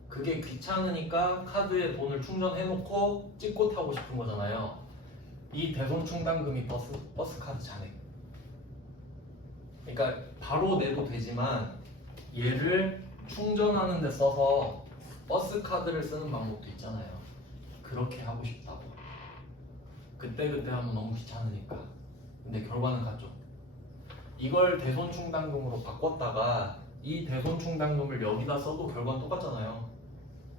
그게 귀찮으니까 카드에 돈을 충전해놓고 찍고 타고 싶은 거잖아요. 이 대손 충당금이 버스 카드 잔액. 그러니까 바로 내도 되지만 얘를 충전하는 데 써서 버스 카드를 쓰는 방법도 있잖아요. 그렇게 하고 싶다고. 그때그때 하면 너무 귀찮으니까. 근데 결과는 같죠. 이걸 대손 충당금으로 바꿨다가 이 대손 충당금을 여기다 써도 결과는 똑같잖아요.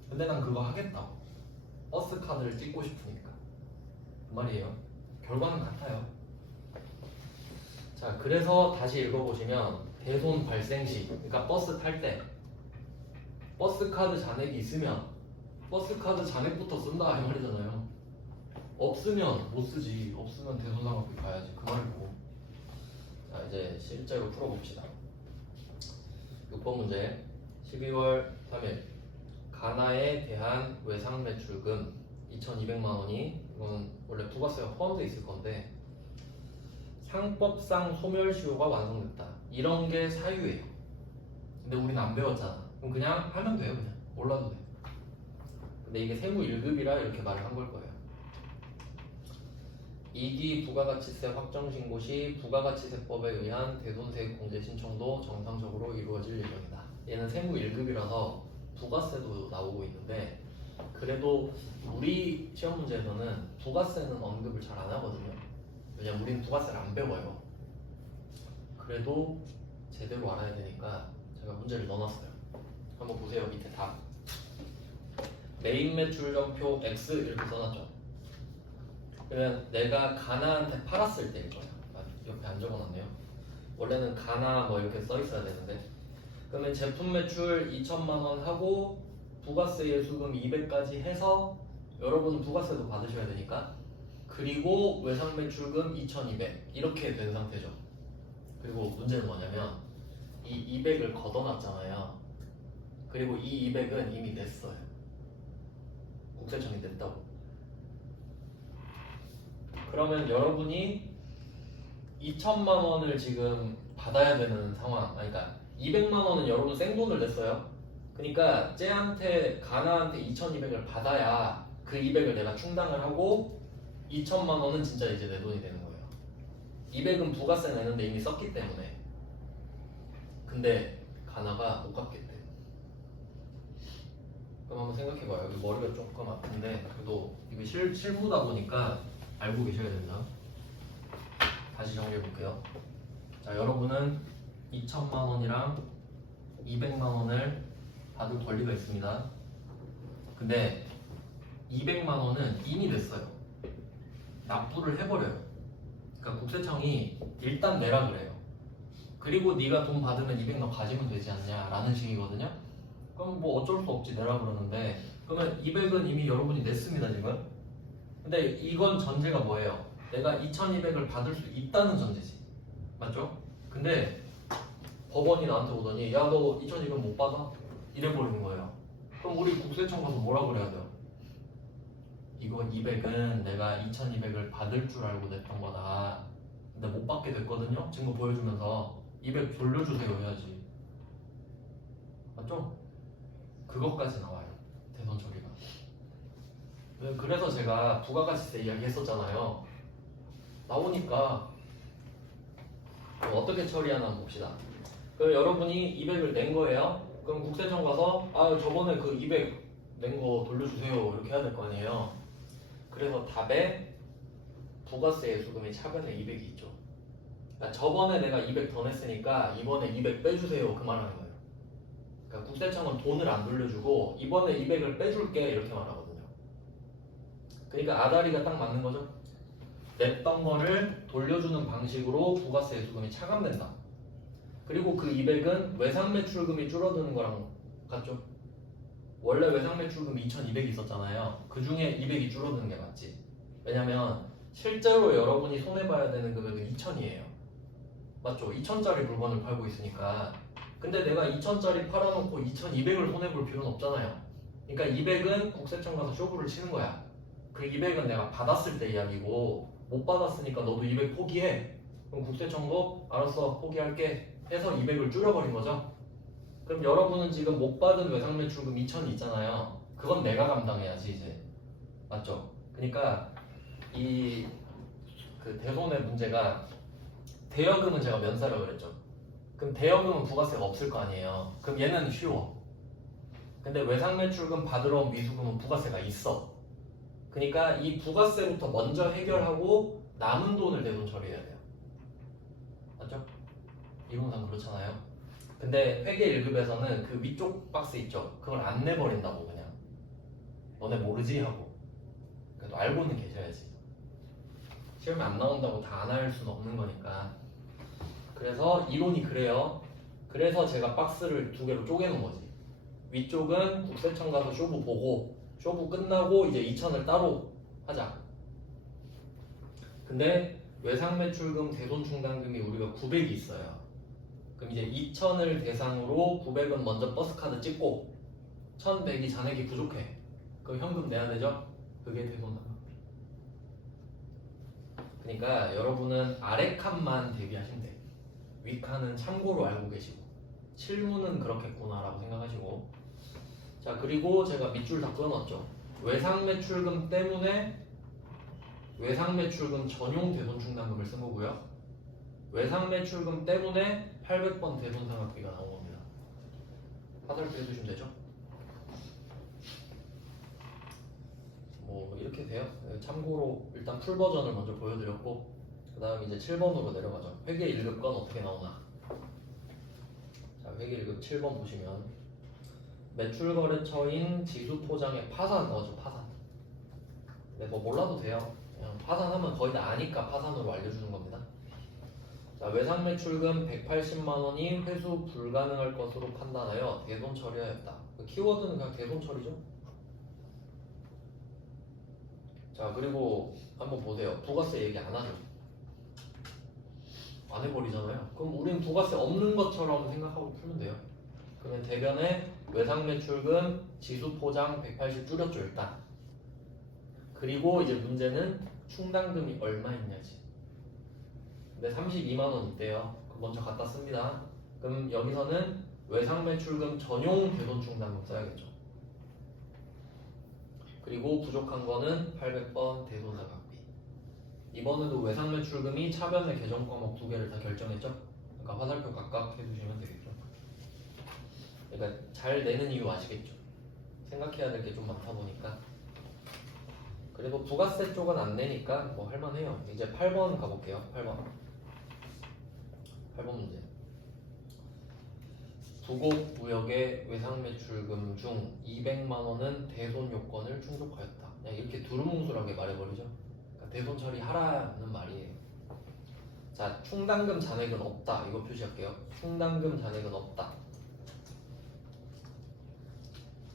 근데 난 그거 하겠다고. 버스 카드를 찍고 싶으니까. 그 말이에요. 결과는 같아요. 자, 그래서 다시 읽어보시면 대손 발생 시, 그러니까 버스 탈 때 버스 카드 잔액이 있으면 버스 카드 잔액부터 쓴다 이 말이잖아요. 없으면 못 쓰지. 없으면 대손 상각비 가야지. 그 말이고. 자, 이제 실제로 풀어봅시다. 6번 문제 12월 3일 가나에 대한 외상 매출금 2,200만 원이 이건 원래 부가세가 포함되어 있을 건데 상법상 소멸시효가 완성됐다. 이런 게 사유예요. 근데 우리는 안 배웠잖아. 그럼 그냥 하면 돼요. 그냥 몰라도 돼. 근데 이게 세무 1급이라 이렇게 말을 한 걸 거예요. 2기 부가가치세 확정신고 시 부가가치세법에 의한 대손세액 공제 신청도 정상적으로 이루어질 예정이다. 얘는 세무 1급이라서 부가세도 나오고 있는데 그래도 우리 시험 문제에서는 부가세는 언급을 잘 안 하거든요. 왜냐면 우리는 부가세를 안 배워요. 그래도 제대로 알아야 되니까 제가 문제를 넣어놨어요. 한번 보세요. 밑에 답. 메인 매출점표 X 이렇게 써놨죠. 그러면 내가 가나한테 팔았을 때일 거야. 옆에 안 적어놨네요. 원래는 가나 뭐 이렇게 써 있어야 되는데 그러면 제품 매출 2천만 원 하고 부가세 예수금 200까지 해서 여러분은 부가세도 받으셔야 되니까 그리고 외상 매출금 2,200 이렇게 된 상태죠. 그리고 문제는 뭐냐면 이 200을 걷어놨잖아요. 그리고 이 200은 이미 냈어요. 국세청이 냈다고. 그러면 여러분이 2천만 원을 지금 받아야 되는 상황. 그러니까 200만 원은 여러분 생돈을 냈어요. 그러니까 쟤한테 가나한테 2,200을 받아야 그 200을 내가 충당을 하고 2천만 원은 진짜 이제 내 돈이 되는 거예요. 200은 부가세 내는데 이미 썼기 때문에. 근데 가나가 못 갚겠대. 그럼 한번 생각해봐요. 여기 머리가 조금 아픈데 그래도 이게 실무다 보니까 알고 계셔야 된다. 다시 정리해볼게요. 자, 여러분은 2천만 원이랑 200만 원을 받을 권리가 있습니다. 근데 200만 원은 이미 냈어요. 납부를 해버려요. 그러니까 국세청이 일단 내라 그래요. 그리고 네가 돈 받으면 200만 가지면 되지 않냐라는 식이거든요. 그럼 뭐 어쩔 수 없지 내라 그러는데 그러면 200은 이미 여러분이 냈습니다 지금. 근데 이건 전제가 뭐예요? 내가 2,200을 받을 수 있다는 전제지. 맞죠? 근데 법원이 나한테 오더니 야 너 2,200 못 받아? 이래버리는 거예요. 그럼 우리 국세청 가서 뭐라 그래야 돼요? 이거 200은 내가 2,200을 받을 줄 알고 냈던 거다. 근데 못 받게 됐거든요? 증거 보여주면서 200 돌려주세요 해야지. 맞죠? 그것까지 나와요. 대손 처리가. 그래서 제가 부가가치세 이야기 했었잖아요. 나오니까 어떻게 처리하나 한번 봅시다. 그럼 여러분이 200을 낸 거예요. 그럼 국세청 가서 아 저번에 그 200 낸 거 돌려주세요 이렇게 해야 될 거 아니에요. 그래서 답에 부가세 예수금이 차변에 200이 있죠. 그러니까 저번에 내가 200 더 냈으니까 이번에 200 빼주세요 그 말하는 거예요. 그러니까 국세청은 돈을 안 돌려주고 이번에 200을 빼줄게 이렇게 말하거든요. 그러니까 아다리가 딱 맞는 거죠. 냈던 거를 돌려주는 방식으로 부가세 예수금이 차감된다. 그리고 그 200은 외상매출금이 줄어드는 거랑 같죠. 원래 외상매출금이 2,200이 있었잖아요. 그 중에 200이 줄어드는 게 맞지. 왜냐면 실제로 여러분이 손해봐야 되는 금액은 2,000이에요. 맞죠? 2,000짜리 물건을 팔고 있으니까. 근데 내가 2,000짜리 팔아놓고 2,200을 손해볼 필요는 없잖아요. 그러니까 200은 국세청 가서 쇼부를 치는 거야. 그 200은 내가 받았을 때 이야기고 못 받았으니까 너도 200 포기해. 그럼 국세청도 알았어 포기할게 해서 200을 줄여버린 거죠. 그럼 여러분은 지금 못 받은 외상매출금 2,000이 있잖아요. 그건 내가 감당해야지 이제. 맞죠? 그러니까 이 그 대손의 문제가 대여금은 제가 면사라고 그랬죠. 그럼 대여금은 부가세가 없을 거 아니에요. 그럼 얘는 쉬워. 근데 외상매출금 받으러 온 미수금은 부가세가 있어. 그러니까 이 부가세부터 먼저 해결하고 남은 돈을 대손 처리해야 돼요. 맞죠? 이론상 그렇잖아요. 근데 회계 1급에서는 그 위쪽 박스 있죠? 그걸 안 내버린다고 그냥. 너네 모르지? 하고. 그래도 알고는 계셔야지. 시험에 안 나온다고 다 안 할 수는 없는 거니까. 그래서 이론이 그래요. 그래서 제가 박스를 두 개로 쪼개놓은 거지. 위쪽은 국세청 가서 쇼부 보고 쇼부 끝나고 이제 2,000을 따로 하자. 근데 외상매출금 대손충당금이 우리가 900이 있어요. 그럼 이제 2,000을 대상으로 900은 먼저 버스카드 찍고 1,100이 잔액이 부족해. 그럼 현금 내야 되죠? 그게 대손상각비. 그러니까 여러분은 아래 칸만 대비하시면 돼. 위 칸은 참고로 알고 계시고 실무는 그렇겠구나라고 생각하시고. 자, 그리고 제가 밑줄 다 끊었죠. 외상매출금 때문에 외상매출금 전용 대손충당금을 쓴 거고요. 외상매출금 때문에 800번 대손상각비가 나온 겁니다. 화살표 해주시면 되죠? 뭐 이렇게 돼요. 참고로 일단 풀 버전을 먼저 보여드렸고 그 다음 이제 7번으로 내려가죠. 회계 1급 건 어떻게 나오나. 자, 회계 1급 7번 보시면 매출거래처인 지수포장의 파산 넣어줘. 파산. 근데 뭐 몰라도 돼요. 그냥 파산하면 거의 다 아니까 파산으로 알려주는 겁니다. 자, 외상매출금 180만 원이 회수 불가능할 것으로 판단하여 대손 처리하였다. 그 키워드는 그냥 대손 처리죠. 자, 그리고 한번 보세요. 부가세 얘기 안 하죠. 안 해버리잖아요. 그럼 우린 부가세 없는 것처럼 생각하고 풀면 돼요. 그러면 대변에 외상매출금 지수포장 180 줄였죠 일단. 그리고 이제 문제는 충당금이 얼마 있냐지. 근데 32만 원 있대요. 그럼 먼저 갖다 씁니다. 그럼 여기서는 외상매출금 전용 대손충당금 써야겠죠. 그리고 부족한 거는 800번 대손상각비. 이번에도 외상매출금이 차변의 계정 과목 두 개를 다 결정했죠. 그러니까 화살표 각각 해주시면 되겠죠. 그러니까 잘 내는 이유 아시겠죠? 생각해야 될 게 좀 많다 보니까. 그래도 부가세 쪽은 안 내니까 뭐 할만해요. 이제 8번 가볼게요. 8번 문제. 부곡구역의 외상매출금 중 200만 원은 대손 요건을 충족하였다. 그냥 이렇게 두루뭉술하게 말해버리죠. 그러니까 대손 처리하라는 말이에요. 자, 충당금 잔액은 없다. 이거 표시할게요. 충당금 잔액은 없다.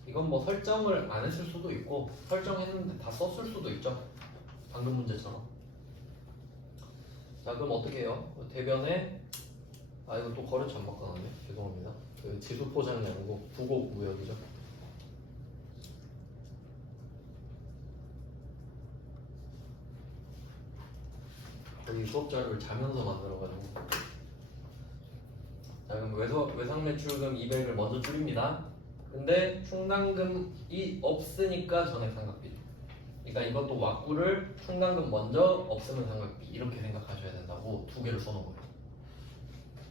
이건 뭐 설정을 안 했을 수도 있고 설정했는데 다 썼을 수도 있죠. 방금 문제처럼. 자, 그럼 어떻게 해요? 대변에 이거 또 거래처 안 바꿔놨네. 죄송합니다. 그 지수포장이 아니고 부곡구역이죠. 여기 수업 자료를 자면서 만들어가지고. 자, 그럼 외상매출금 200을 먼저 줄입니다. 근데 충당금이 없으니까 전액상각비. 그러니까 이것도 왁구를 충당금 먼저 없으면 상각비 이렇게 생각하셔야 된다고 두 개를 써놓은 거예요.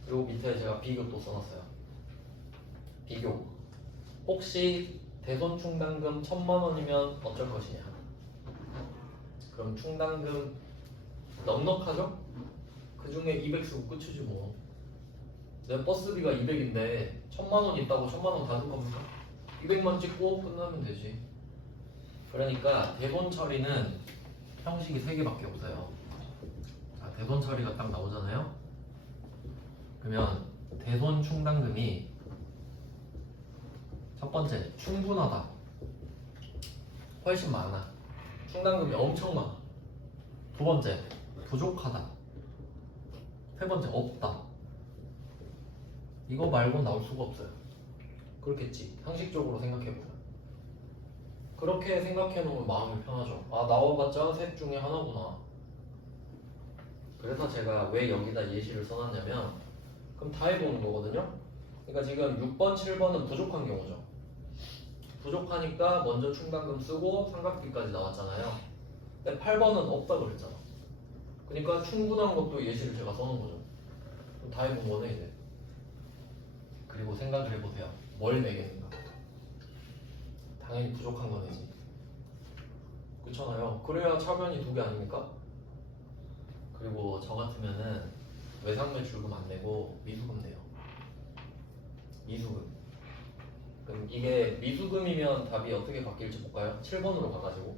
그리고 밑에 제가 비교 또 써놨어요. 비교. 혹시 대손 충당금 1,000만 원이면 어쩔 것이냐. 그럼 충당금 넉넉하죠? 그 중에 200 쓰고 끝이지 뭐. 내 버스비가 200인데 1,000만 원 있다고 1,000만 원 다 줄 겁니까? 200만 찍고 끝나면 되지. 그러니까 대손 처리는 형식이 3개밖에 없어요. 자, 대손 처리가 딱 나오잖아요. 그러면 대손 충당금이 첫 번째 충분하다. 훨씬 많아. 충당금이 엄청 많아. 두 번째 부족하다. 세 번째 없다. 이거 말고 나올 수가 없어요. 그렇겠지. 상식적으로 생각해보면. 그렇게 생각해놓으면 마음이 편하죠. 나와봤자 셋 중에 하나구나. 그래서 제가 왜 여기다 예시를 써놨냐면 그럼 다 해보는 거거든요. 그러니까 지금 6번, 7번은 부족한 경우죠. 부족하니까 먼저 충당금 쓰고 상각비까지 나왔잖아요. 근데 8번은 없다 그랬잖아. 그러니까 충분한 것도 예시를 제가 써놓은 거죠. 그럼 다 해본 거네 이제. 그리고 생각을 해보세요. 뭘 내겠는가? 당연히 부족한 거 내지. 그렇잖아요. 그래야 차변이 2개 아닙니까? 그리고 저 같으면은 외상매출금 안 내고 미수금 내요. 미수금. 그럼 이게 미수금이면 답이 어떻게 바뀔지 볼까요? 7번으로 가가지고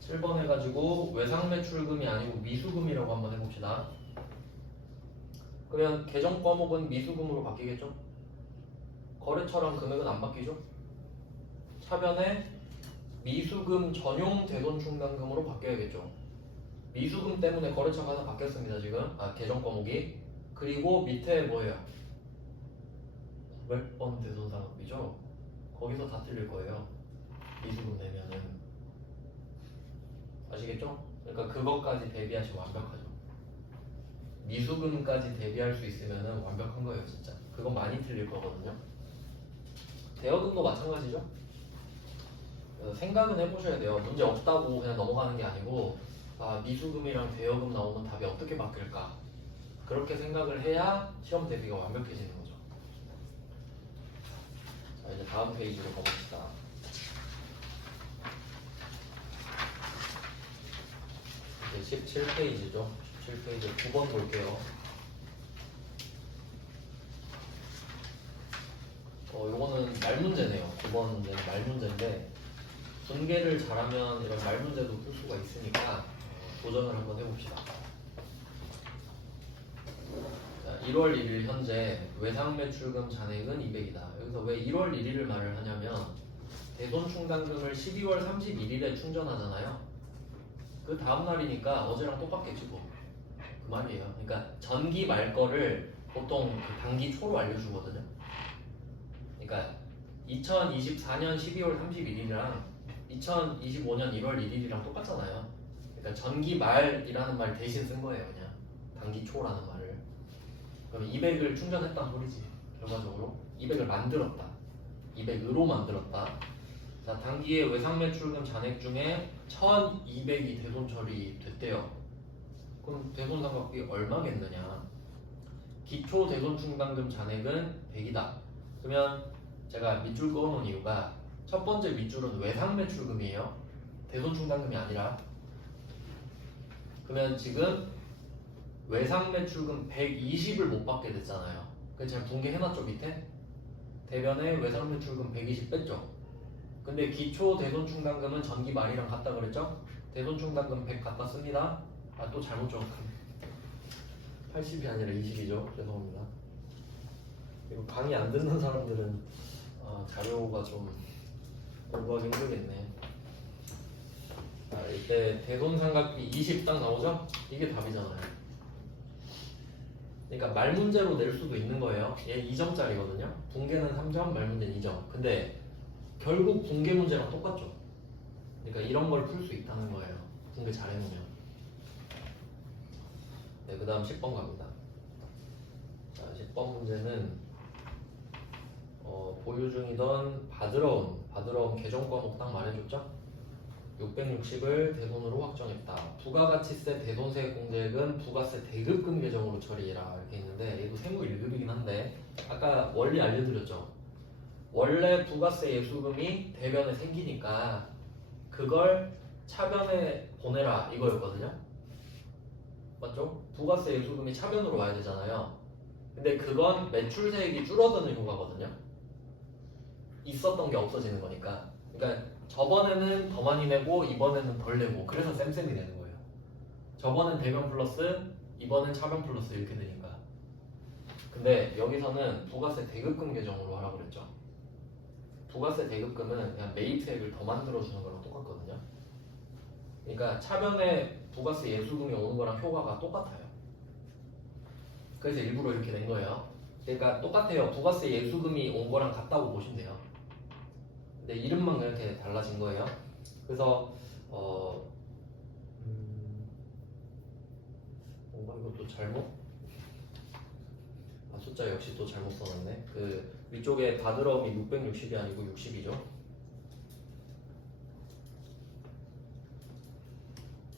7번 해가지고 외상매출금이 아니고 미수금이라고 한번 해봅시다. 그러면 계정 과목은 미수금으로 바뀌겠죠? 거래처랑 금액은 안 바뀌죠? 차변에 미수금 전용 대손 충당금으로 바뀌어야겠죠. 미수금 때문에 거래처가 하나 바뀌었습니다 지금. 계정 과목이. 그리고 밑에 뭐예요? 900번 대손상각비죠? 거기서 다 틀릴 거예요. 미수금 내면은. 아시겠죠? 그러니까 그것까지 대비하시면 완벽하죠. 미수금까지 대비할 수 있으면은 완벽한 거예요, 진짜. 그건 많이 틀릴 거거든요. 대여금도 마찬가지죠. 생각은 해보셔야 돼요. 문제 없다고 그냥 넘어가는 게 아니고, 아, 미수금이랑 대여금 나오면 답이 어떻게 바뀔까? 그렇게 생각을 해야 시험 대비가 완벽해지는 거죠. 자, 이제 다음 페이지로 가봅시다. 이제 17페이지죠. 17페이지 9번 볼게요. 요거는 말 문제네요. 9번 문제는 말 문제인데, 분계를 잘하면 이런 말 문제도 풀 수가 있으니까 도전을 한번 해봅시다. 자, 1월 1일 현재 외상 매출금 잔액은 200이다. 여기서 왜 1월 1일을 말을 하냐면 대손 충당금을 12월 31일에 충전하잖아요. 그 다음 날이니까 어제랑 똑같겠지 뭐. 그 말이에요. 그러니까 전기 말 거를 보통 그 단기 초로 알려주거든요. 그러니까 2024년 12월 31일이랑 2025년 1월 1일이랑 똑같잖아요. 그러니까 전기 말이라는 말 대신 쓴 거예요, 그냥 단기 초라는 말을. 그럼 200을 충전했다는 소리지. 결과적으로 200을 만들었다. 200으로 만들었다. 자, 단기의 외상 매출금 잔액 중에 1,200이 대손 처리됐대요. 그럼 대손 상각비 얼마겠느냐? 기초 대손 충당금 잔액은 100이다. 그러면 제가 밑줄 그어놓은 이유가 첫 번째 밑줄은 외상 매출금이에요. 대손 충당금이 아니라. 그러면 지금 외상 매출금 120을 못 받게 됐잖아요. 그래서 제가 분개해놨죠, 밑에. 대변에 외상 매출금 120 뺐죠. 근데 기초 대손 충당금은 전기 말이랑 같다 그랬죠? 대손 충당금 100 갖다 씁니다. 아, 또 잘못 적었네. 80이 아니라 20이죠. 죄송합니다. 이거 강의 안 듣는 사람들은 자료가 좀 공부하기 힘들겠네. 자, 이때 대손 상각비 20 딱 나오죠? 이게 답이잖아요. 그러니까 말 문제로 낼 수도 있는 거예요. 얘 2점짜리거든요. 분계는 3점, 말 문제는 2점. 근데 결국 분계 문제랑 똑같죠. 그러니까 이런 걸 풀 수 있다는 거예요. 분계 잘 해놓으면. 네, 그 다음 10번 갑니다. 자, 10번 문제는 보유 중이던 바드러움 계정 과목 딱 말해줬죠? 660을 대손으로 확정했다. 부가가치세 대손세 공제액은 부가세 대급금 계정으로 처리해라 이렇게 있는데 얘도 세무 1급이긴 한데 아까 원리 알려드렸죠? 원래 부가세 예수금이 대변에 생기니까 그걸 차변에 보내라 이거였거든요. 맞죠? 부가세 예수금이 차변으로 와야 되잖아요. 근데 그건 매출세액이 줄어드는 효과거든요. 있었던 게 없어지는 거니까. 그러니까 저번에는 더 많이 내고 이번에는 덜 내고 그래서 쌤쌤이 되는 거예요. 저번엔 대변 플러스 이번엔 차변 플러스 이렇게 되니까. 근데 여기서는 부가세 대급금 계정으로 하라고 그랬죠. 부가세 대급금은 그냥 매입세액을 더 만들어주는 거랑 똑같거든요. 그러니까 차변에 부가세 예수금이 오는 거랑 효과가 똑같아요. 그래서 일부러 이렇게 낸 거예요. 그러니까 똑같아요. 부가세 예수금이 온 거랑 같다고 보시면 돼요. 근데 이름만 그렇게 달라진 거예요. 그래서 뭔가 이것도 잘못? 숫자 역시 또 잘못 써놨네. 그 위쪽에 바드러움이 660이 아니고 60이죠.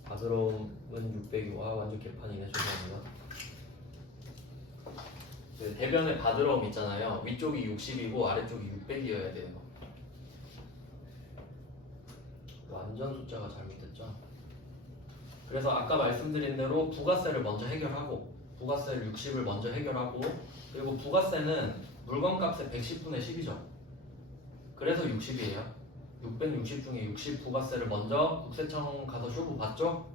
바드러움은 600이 와 완전 개판이네. 죄송합니다. 그 대변에 바드러움 있잖아요. 위쪽이 60이고 아래쪽이 600이어야 돼요. 완전 숫자가 잘못됐죠. 그래서 아까 말씀드린 대로 부가세를 먼저 해결하고 부가세를 60을 먼저 해결하고 그리고 부가세는 물건값의 110분의 10이죠. 그래서 60이에요. 660 중에 60 부가세를 먼저 국세청 가서 쇼부 봤죠?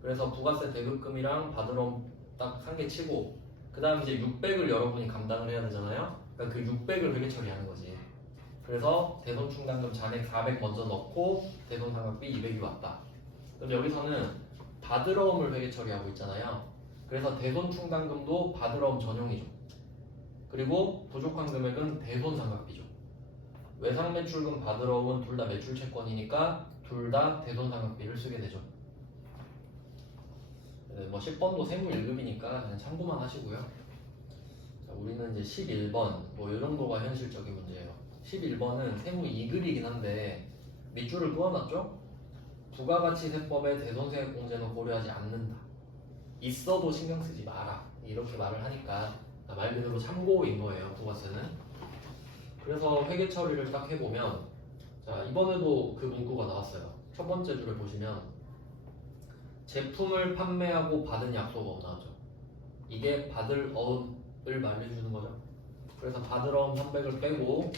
그래서 부가세 대급금이랑 바드러움 딱 한 개 치고 그 다음 이제 600을 여러분이 감당을 해야 되잖아요. 그러니까 그 600을 회계 처리하는 거지. 그래서 대손 충당금 잔액 400 먼저 넣고 대손 상각비 200이 왔다. 그럼 여기서는 바드러움을 회계 처리하고 있잖아요. 그래서 대손 충당금도 받으러 온 전용이죠. 그리고 부족한 금액은 대손 삼각비죠. 외상 매출금 받으러 온 둘 다 매출 채권이니까 둘 다 대손 삼각비를 쓰게 되죠. 뭐 10번도 세무 1급이니까 그냥 참고만 하시고요. 자, 우리는 이제 11번 뭐 이 정도가 현실적인 문제예요. 11번은 세무 2급이긴 한데 밑줄을 그어놨죠? 부가가치세법의 대손세액공제는 고려하지 않는다. 있어도 신경 쓰지 마라. 이렇게 말을 하니까 말 그대로 참고인 거예요. 부가세는. 그래서 회계 처리를 딱 해보면 자 이번에도 그 문구가 나왔어요. 첫 번째 줄을 보시면 제품을 판매하고 받은 약소가 나왔죠. 이게 받을 어음을 말해주는 거죠. 그래서 받을 어음 300을 빼고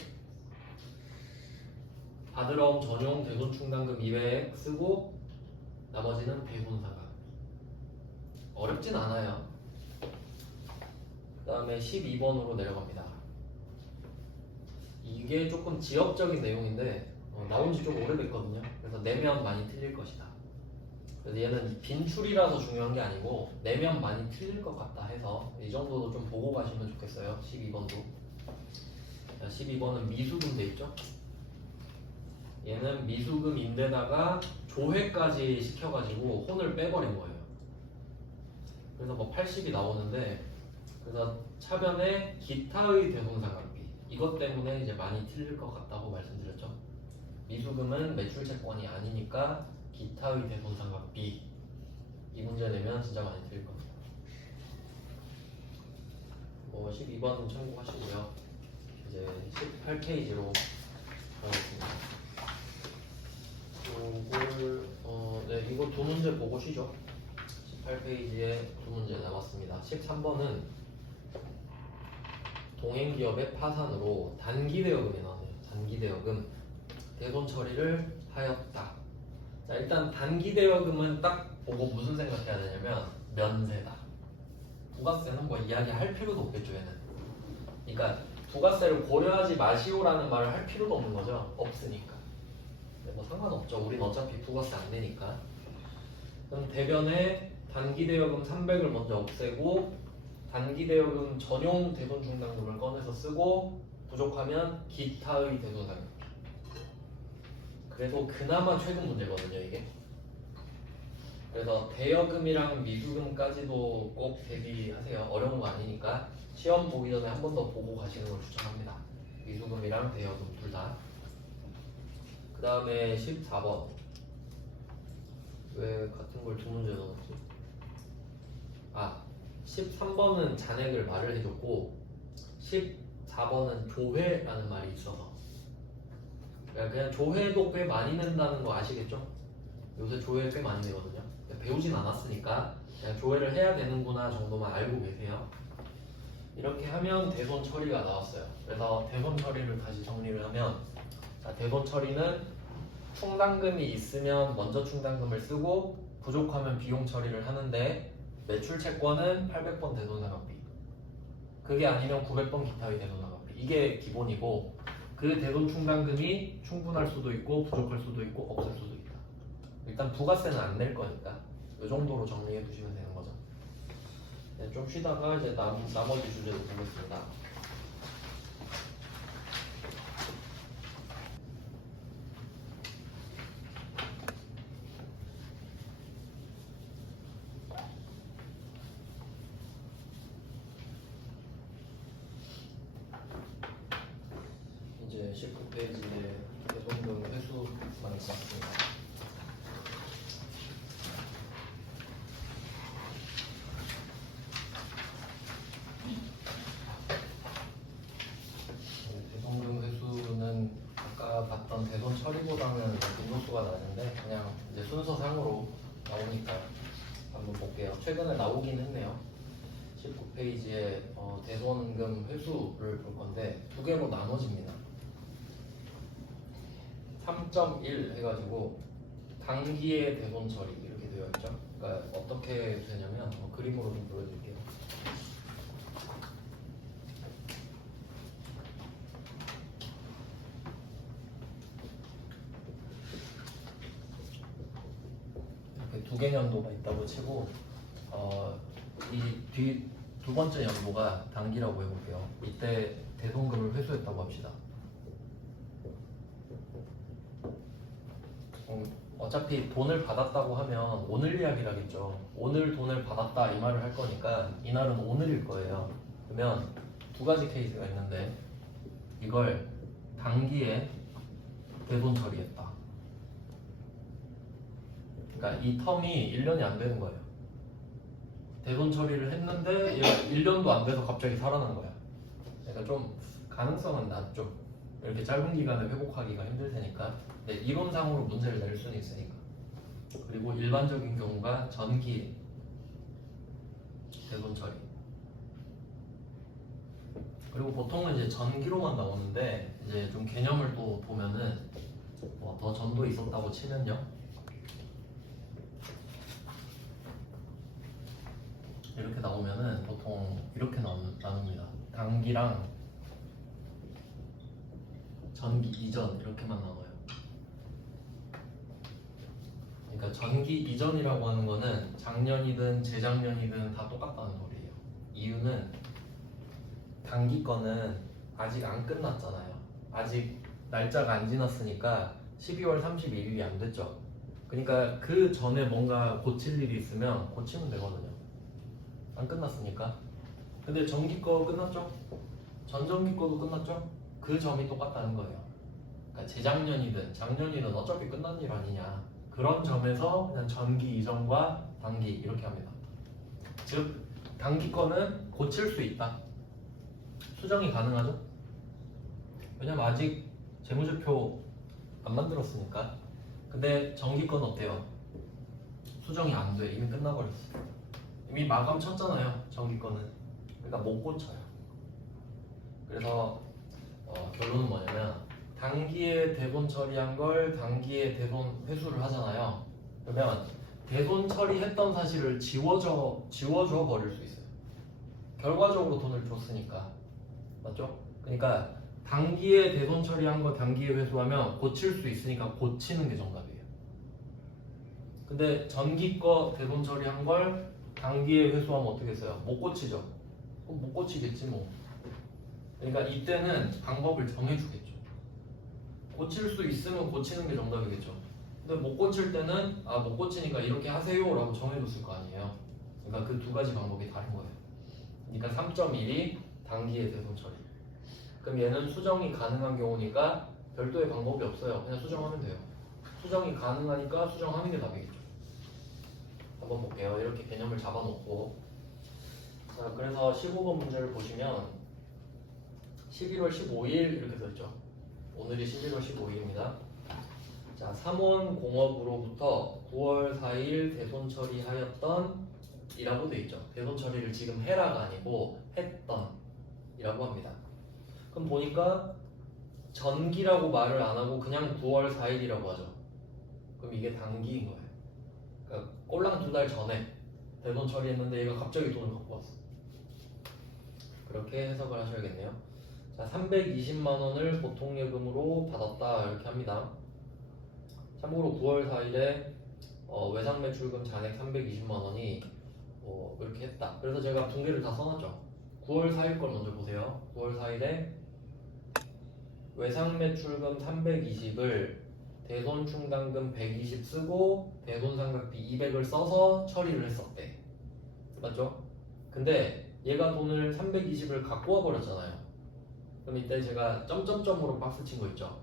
받을 어음 전용 대손 충당금 이외에 쓰고 나머지는 대손 상각. 어렵진 않아요. 그 다음에 12번으로 내려갑니다. 이게 조금 지역적인 내용인데 나온 지 좀 오래됐거든요. 그래서 내면 많이 틀릴 것이다. 그래서 얘는 빈출이라서 중요한 게 아니고 내면 많이 틀릴 것 같다 해서 이 정도도 좀 보고 가시면 좋겠어요. 12번도. 자, 12번은 미수금 돼 있죠. 얘는 미수금인데다가 조회까지 시켜가지고 혼을 빼버린 거예요. 그래서 뭐 80이 나오는데 그래서 차변에 기타의 대손상각비 이것 때문에 이제 많이 틀릴 것 같다고 말씀드렸죠. 미수금은 매출채권이 아니니까 기타의 대손상각비 이 문제 내면 진짜 많이 틀릴 겁니다. 뭐 12번 참고하시고요. 이제 18페이지로 가겠습니다. 네, 이거 두 문제 보고 쉬죠. 18페이지에 두 문제 남았습니다. 13번은 동행기업의 파산으로 단기대여금이 나오네요. 단기대여금 대손 처리를 하였다. 자, 일단 단기대여금은 딱 보고 무슨 생각해야 되냐면 면세다. 부가세는 뭐 이야기할 필요도 없겠죠. 얘는. 그러니까 부가세를 고려하지 마시오라는 말을 할 필요도 없는 거죠. 없으니까. 뭐 상관없죠. 우린 어차피 부가세 안 내니까. 그럼 대변에 단기대여금 300을 먼저 없애고 단기대여금 전용 대손충당금을 꺼내서 쓰고 부족하면 기타의 대손상각. 그래서 그나마 최근 문제거든요 이게. 그래서 대여금이랑 미수금까지도 꼭 대비하세요. 어려운 거 아니니까 시험 보기 전에 한 번 더 보고 가시는 걸 추천합니다. 미수금이랑 대여금 둘 다. 그 다음에 14번. 왜 같은 걸 두 문제 넣었지? 13번은 잔액을 말을 해줬고 14번은 조회라는 말이 있어서 그냥 조회도 꽤 많이 낸다는 거 아시겠죠? 요새 조회 꽤 많이 내거든요. 배우진 않았으니까 그냥 조회를 해야 되는구나 정도만 알고 계세요. 이렇게 하면 대손 처리가 나왔어요. 그래서 대손 처리를 다시 정리를 하면 자, 대손 처리는 충당금이 있으면 먼저 충당금을 쓰고 부족하면 비용 처리를 하는데 매출 채권은 800번 대손상각비 그게 아니면 900번 기타의 대손상각비 이게 기본이고 그 대손 충당금이 충분할 수도 있고 부족할 수도 있고 없을 수도 있다. 일단 부가세는 안 낼 거니까 이 정도로 정리해 두시면 되는 거죠. 네, 좀 쉬다가 이제 나머지 주제로 보겠습니다. 이제 19페이지에 대손금 회수만 있습니다. 대손금 회수는 아까 봤던 대손 처리보다는 빈도수가 낮은데 그냥 이제 순서상으로 나오니까 한번 볼게요. 최근에 나오긴 했네요. 19페이지에 대손금 회수를 볼 건데 두 개로 나눠집니다. 3.1 해가지고 단기의 대손 처리 이렇게 되어 있죠. 그러니까 어떻게 되냐면 그림으로 좀 보여드릴게요. 이렇게 두 개년도가 있다고 치고 이 뒤 두 번째 연도가 단기라고 해볼게요. 이때 대손금을 회수했다고 합시다. 어차피 돈을 받았다고 하면 오늘 이야기라겠죠. 오늘 돈을 받았다 이 말을 할 거니까 이날은 오늘일 거예요. 그러면 두 가지 케이스가 있는데 이걸 단기에 대손 처리했다. 그러니까 이 텀이 1년이 안 되는 거예요. 대손 처리를 했는데 얘가 1년도 안 돼서 갑자기 살아난 거야. 그러니까 좀 가능성은 낮죠. 이렇게 짧은 기간에 회복하기가 힘들 테니까. 네, 이론상으로 문제를 낼 수는 있으니까. 그리고 일반적인 경우가 전기 대손 처리. 그리고 보통은 이제 전기로만 나오는데 이제 좀 개념을 또 보면은 더 전도 있었다고 치면요. 이렇게 나오면은 보통 이렇게 나눕니다. 단기랑 전기 이전 이렇게만 나와요. 그러니까 전기 이전이라고 하는 거는 작년이든 재작년이든 다 똑같다는 소리예요. 이유는 단기 거는 아직 안 끝났잖아요. 아직 날짜가 안 지났으니까 12월 31일이 안 됐죠. 그러니까 그 전에 뭔가 고칠 일이 있으면 고치면 되거든요. 안 끝났으니까. 근데 전기 거 끝났죠? 전전기 거도 끝났죠? 그 점이 똑같다는 거예요. 그러니까 재작년이든 작년이든 어차피 끝난 일 아니냐. 그런 점에서 그냥 전기 이전과 단기 이렇게 합니다. 즉 단기 거는 고칠 수 있다. 수정이 가능하죠? 왜냐면 아직 재무제표 안 만들었으니까. 근데 전기 건 어때요? 수정이 안 돼. 이미 끝나버렸어. 이미 마감 쳤잖아요. 전기 거는. 그러니까 못 고쳐요. 그래서 결론은 뭐냐면 단기에 대손 처리한 걸 단기에 대손 회수를 하잖아요. 그러면 대손 처리했던 사실을 지워줘 버릴 수 있어요. 결과적으로 돈을 줬으니까. 맞죠? 그러니까 단기에 대손 처리한 거 단기에 회수하면 고칠 수 있으니까 고치는 게 정답이에요. 근데 전기 거 대손 처리한 걸 단기에 회수하면 어떻게 했어요? 못 고치죠? 그럼 못 고치겠지 뭐. 그러니까 이때는 방법을 정해주겠죠. 고칠 수 있으면 고치는 게 정답이겠죠. 근데 못 고칠 때는 못 고치니까 이렇게 하세요 라고 정해줬을 거 아니에요. 그러니까 그 두 가지 방법이 다른 거예요. 그러니까 3.1이 단기의 대손 처리. 그럼 얘는 수정이 가능한 경우니까 별도의 방법이 없어요. 그냥 수정하면 돼요. 수정이 가능하니까 수정하는 게 답이겠죠. 한번 볼게요. 이렇게 개념을 잡아놓고. 자, 그래서 15번 문제를 보시면 11월 15일 이렇게 써있죠. 오늘이 11월 15일입니다. 자, 3원 공업으로부터 9월 4일 대손 처리하였던 이라고 돼 있죠. 대손 처리를 지금 해라가 아니고 했던 이라고 합니다. 그럼 보니까 전기라고 말을 안 하고 그냥 9월 4일이라고 하죠. 그럼 이게 단기인 거예요. 그러니까 꼴랑 2달 전에 대손 처리했는데 얘가 갑자기 돈을 갖고 왔어. 그렇게 해석을 하셔야겠네요. 자, 320만 원을 보통예금으로 받았다 이렇게 합니다. 참고로 9월 4일에 외상 매출금 잔액 320만 원이 이렇게 했다. 그래서 제가 붕괴를 다 써놨죠. 9월 4일 걸 먼저 보세요. 9월 4일에 외상 매출금 320을 대손 충당금 120 쓰고 대손 상각비 200을 써서 처리를 했었대. 맞죠? 근데 얘가 돈을 320을 갖고 와 버렸잖아요. 그럼 이때 제가 점점점으로 박스 친 거 있죠?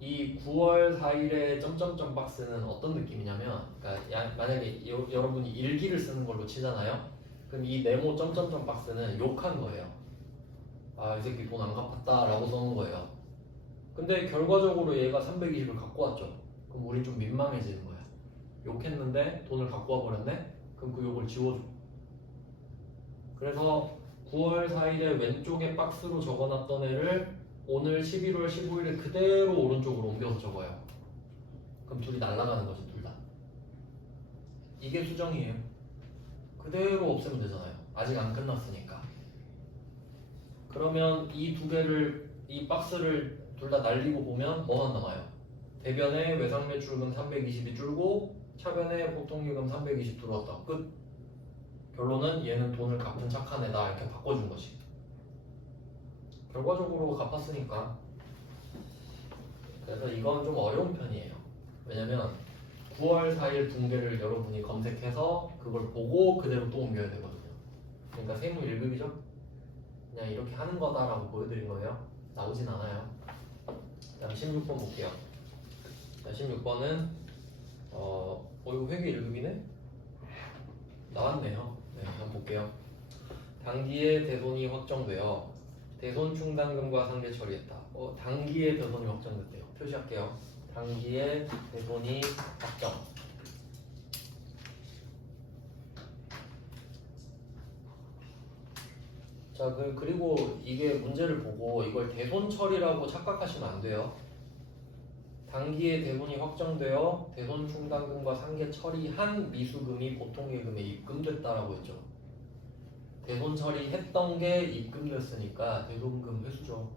이 9월 4일의 점점점 박스는 어떤 느낌이냐면, 그러니까 만약에 여러분이 일기를 쓰는 걸로 치잖아요. 그럼 이 네모 점점점 박스는 욕한 거예요. 이 새끼 돈 안 갚았다 라고 써놓은 거예요. 근데 결과적으로 얘가 320을 갖고 왔죠. 그럼 우린 좀 민망해지는 거야. 욕했는데 돈을 갖고 와 버렸네? 그럼 그 욕을 지워줘. 그래서 9월 4일에 왼쪽에 박스로 적어놨던 애를 오늘 11월 15일에 그대로 오른쪽으로 옮겨서 적어요. 그럼 둘이 날아가는 거죠, 둘 다. 이게 수정이에요. 그대로 없애면 되잖아요. 아직 안 끝났으니까. 그러면 이 두 개를, 이 박스를 둘 다 날리고 보면 뭐만 남아요? 대변에 외상매출금 320이 줄고 차변에 보통예금 320 들어왔다. 끝. 결론은 얘는 돈을 갚은 착한 애다 이렇게 바꿔준 거지. 결과적으로 갚았으니까. 그래서 이건 좀 어려운 편이에요. 왜냐면 9월 4일 붕괴를 여러분이 검색해서 그걸 보고 그대로 또 옮겨야 되거든요. 그러니까 세무 1급이죠? 그냥 이렇게 하는 거다라고 보여드린 거예요. 나오진 않아요. 다음 16번 볼게요. 자, 16번은 이거 회계 1급이네? 나왔네요. 네, 한번 볼게요. 단기에 대손이 확정되어 대손 충당금과 상계 처리했다. 단기에 대손이 확정됐대요. 표시할게요. 단기에 대손이 확정. 자, 그리고 이게 문제를 보고 이걸 대손 처리라고 착각하시면 안 돼요. 단기에 대손이 확정되어 대손 충당금과 상계 처리한 미수금이 보통예금에 입금됐다라고 했죠. 대손 처리했던 게 입금됐으니까 대손금 회수죠.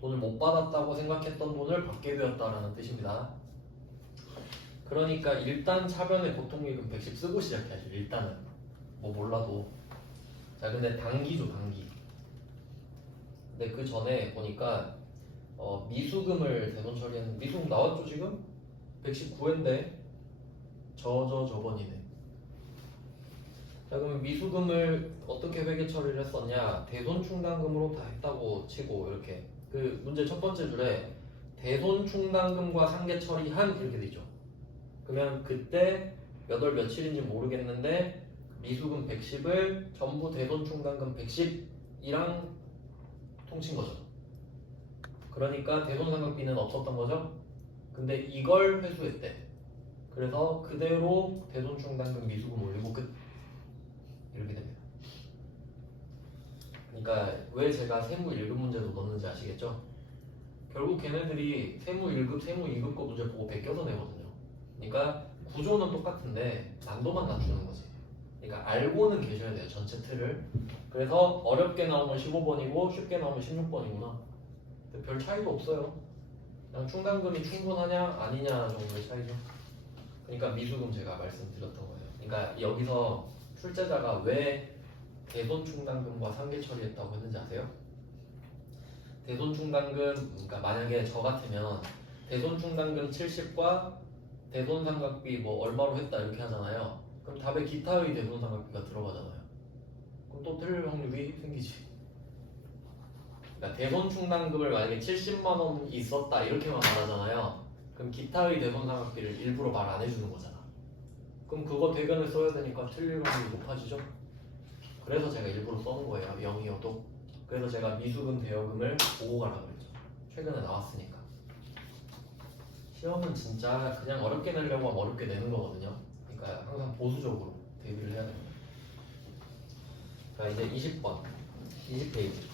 돈을 못 받았다고 생각했던 돈을 받게 되었다라는 뜻입니다. 그러니까 일단 차변에 보통예금 110 쓰고 시작해야죠. 일단은 뭐 몰라도. 자, 근데 단기죠, 단기. 근데 그 전에 보니까 미수금을 대손 처리하는 미수금 나왔죠 지금? 119회인데 저번이네. 자, 그럼 미수금을 어떻게 회계 처리를 했었냐? 대손 충당금으로 다 했다고 치고 이렇게 그 문제 첫 번째 줄에 대손 충당금과 상계 처리한 이렇게 되죠. 그러면 그때 몇 월 며칠인지 모르겠는데 미수금 110을 전부 대손 충당금 110이랑 통친 거죠. 그러니까 대손 상각비는 없었던 거죠. 근데 이걸 회수했대. 그래서 그대로 대손 충당금 미수금 올리고 끝. 이렇게 됩니다. 그러니까 왜 제가 세무 1급 문제도 넣는지 아시겠죠? 결국 걔네들이 세무 1급, 세무 2급 거 문제 보고 베껴서 내거든요. 그러니까 구조는 똑같은데 난도만 낮추는 거지. 그러니까 알고는 계셔야 돼요, 전체 틀을. 그래서 어렵게 나오면 15번이고 쉽게 나오면 16번이구나. 근데 별 차이도 없어요. 그냥 충당금이 충분하냐 아니냐 정도의 차이죠. 그러니까 미수금 제가 말씀드렸던 거예요. 그러니까 여기서 출제자가 왜 대손 충당금과 상계 처리했다고 했는지 아세요? 대손 충당금, 그러니까 만약에 저 같으면 대손 충당금 70과 대손 상각비 뭐 얼마로 했다 이렇게 하잖아요. 그럼 답에 기타의 대손 상각비가 들어가잖아요. 그럼 또 틀릴 확률이 생기지. 그러니까 대손 충당금을 만약에 70만 원 있었다 이렇게만 말하잖아요. 그럼 기타의 대손 상각비를 일부러 말 안 해주는 거잖아. 그럼 그거 대변을 써야 되니까 틀릴 확률이 높아지죠. 그래서 제가 일부러 써는 거예요. 0이어도. 그래서 제가 미수금 대여금을 보고 가라고 그랬죠. 최근에 나왔으니까. 시험은 진짜 그냥 어렵게 내려고 하면 어렵게 내는 거거든요. 그러니까 항상 보수적으로 대비를 해야 됩니다. 자, 이제 20번 20페이지.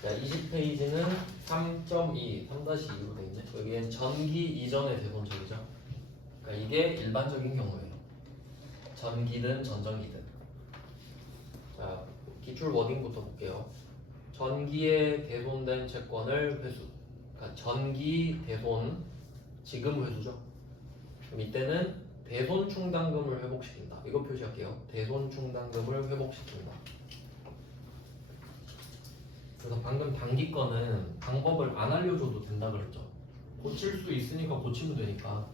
자, 20페이지는 3.2 3-2로 되어 있네. 여기엔 전기 이전의 대손처리죠. 그러니까 이게 일반적인 경우예요. 전기든 전전기든. 자, 기출 워딩부터 볼게요. 전기에 대손된 채권을 회수. 그러니까 전기 대손 지금 회수죠. 그럼 이때는 대손 충당금을 회복시킨다. 이거 표시할게요. 대손 충당금을 회복시킨다. 그래서 방금 단기 거는 방법을 안 알려줘도 된다 그랬죠. 고칠 수 있으니까 고치면 되니까.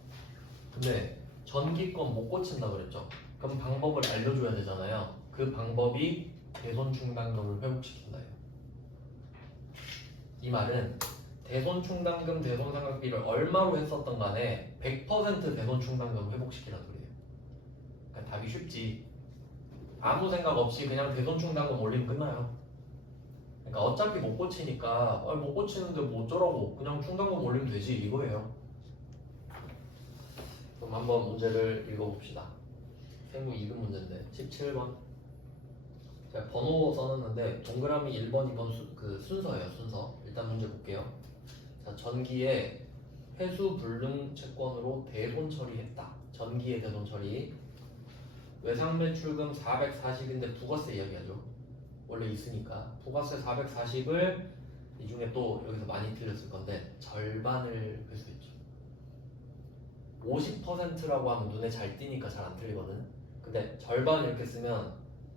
근데 전기 건 못 고친다 그랬죠. 그럼 방법을 알려줘야 되잖아요. 그 방법이 대손 충당금을 회복시킨다예요. 이 말은 대손 충당금, 대손 상각비를 얼마로 했었던 간에 100% 대손 충당금 회복시키라는 소리예요. 그러니까 답이 쉽지. 아무 생각 없이 그냥 대손 충당금 올리면 끝나요. 그러니까 어차피 못 고치니까 못 고치는데 뭐 어쩌라고 그냥 충당금 올리면 되지 이거예요. 그럼 한번 문제를 읽어봅시다. 세무 2급 문제인데 17번. 제가 번호 써놨는데 동그라미 1번, 2번 순서예요. 순서. 일단 문제 볼게요. 자, 전기에 회수 불능 채권으로 대손 처리했다. 전기에 대손 처리. 외상매출금 440인데 부가세 이야기하죠. 원래 있으니까 부가세 440을 이 중에 또 여기서 많이 틀렸을 건데 절반을 회수했죠. 50%라고 하면 눈에 잘 띄니까 잘 안 틀리거든. 근데 절반 이렇게 쓰면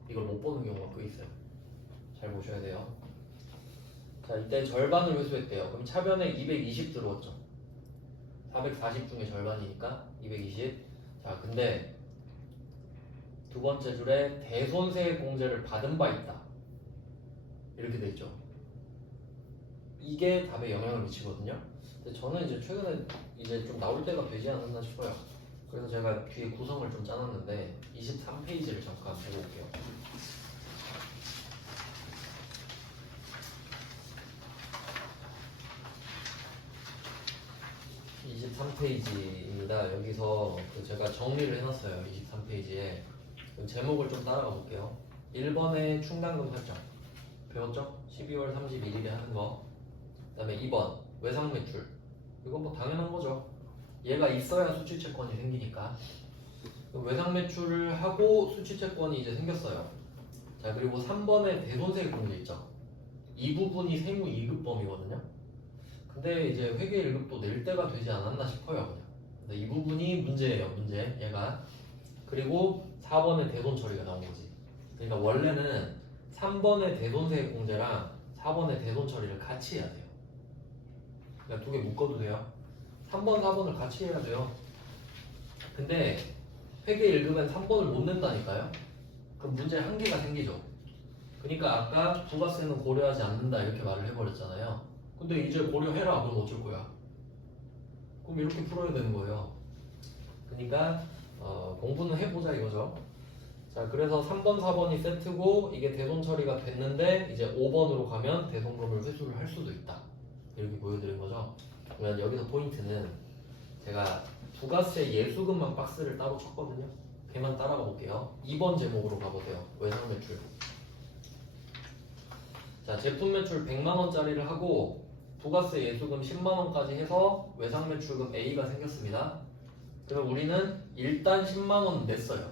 이걸 못 보는 경우가 꽤 있어요. 잘 보셔야 돼요. 자, 이때 절반을 회수했대요. 그럼 차변에 220 들어왔죠. 440 중에 절반이니까 220. 자, 근데 두 번째 줄에 대손세 공제를 받은 바 있다. 이렇게 돼 있죠. 이게 답에 영향을 미치거든요. 근데 저는 이제 최근에 이제 좀 나올 때가 되지 않았나 싶어요. 그래서 제가 뒤에 구성을 좀 짜놨는데 23페이지를 잠깐 보고 올게요. 23페이지입니다. 여기서 제가 정리를 해놨어요. 23페이지에 제목을 좀 따라가 볼게요. 1번에 충당금 설정 배웠죠? 12월 31일에 하는 거. 그 다음에 2번 외상 매출. 이건 뭐 당연한 거죠. 얘가 있어야 수취채권이 생기니까. 외상 매출을 하고 수취채권이 이제 생겼어요. 자, 그리고 3번에 대손세 공제 있죠. 이 부분이 세무 2급범이거든요. 근데 이제 회계 1급도 낼 때가 되지 않았나 싶어요. 그냥. 근데 이 부분이 문제예요. 문제. 얘가. 그리고 4번에 대손 처리가 나온 거지. 그러니까 원래는 3번의 대손세 공제랑 4번의 대손 처리를 같이 해야 돼요. 그러니까 두 개 묶어도 돼요. 3번, 4번을 같이 해야 돼요. 근데 회계 1급엔 3번을 못 낸다니까요. 그럼 문제 한 개가 생기죠. 그러니까 아까 부가세는 고려하지 않는다 이렇게 말을 해버렸잖아요. 근데 이제 고려해라. 그럼 어쩔 거야? 그럼 이렇게 풀어야 되는 거예요. 그러니까 공부는 해보자 이거죠. 자, 그래서 3번, 4번이 세트고 이게 대손 처리가 됐는데 이제 5번으로 가면 대손금을 회수를 할 수도 있다. 이렇게 보여드린 거죠. 그러면 여기서 포인트는 제가 부가세 예수금만 박스를 따로 쳤거든요. 걔만 따라가 볼게요. 2번 제목으로 가보세요. 외상 매출. 자, 제품 매출 100만원짜리를 하고 부가세 예수금 10만원까지 해서 외상 매출금 A가 생겼습니다. 그럼 우리는 일단 10만원 냈어요.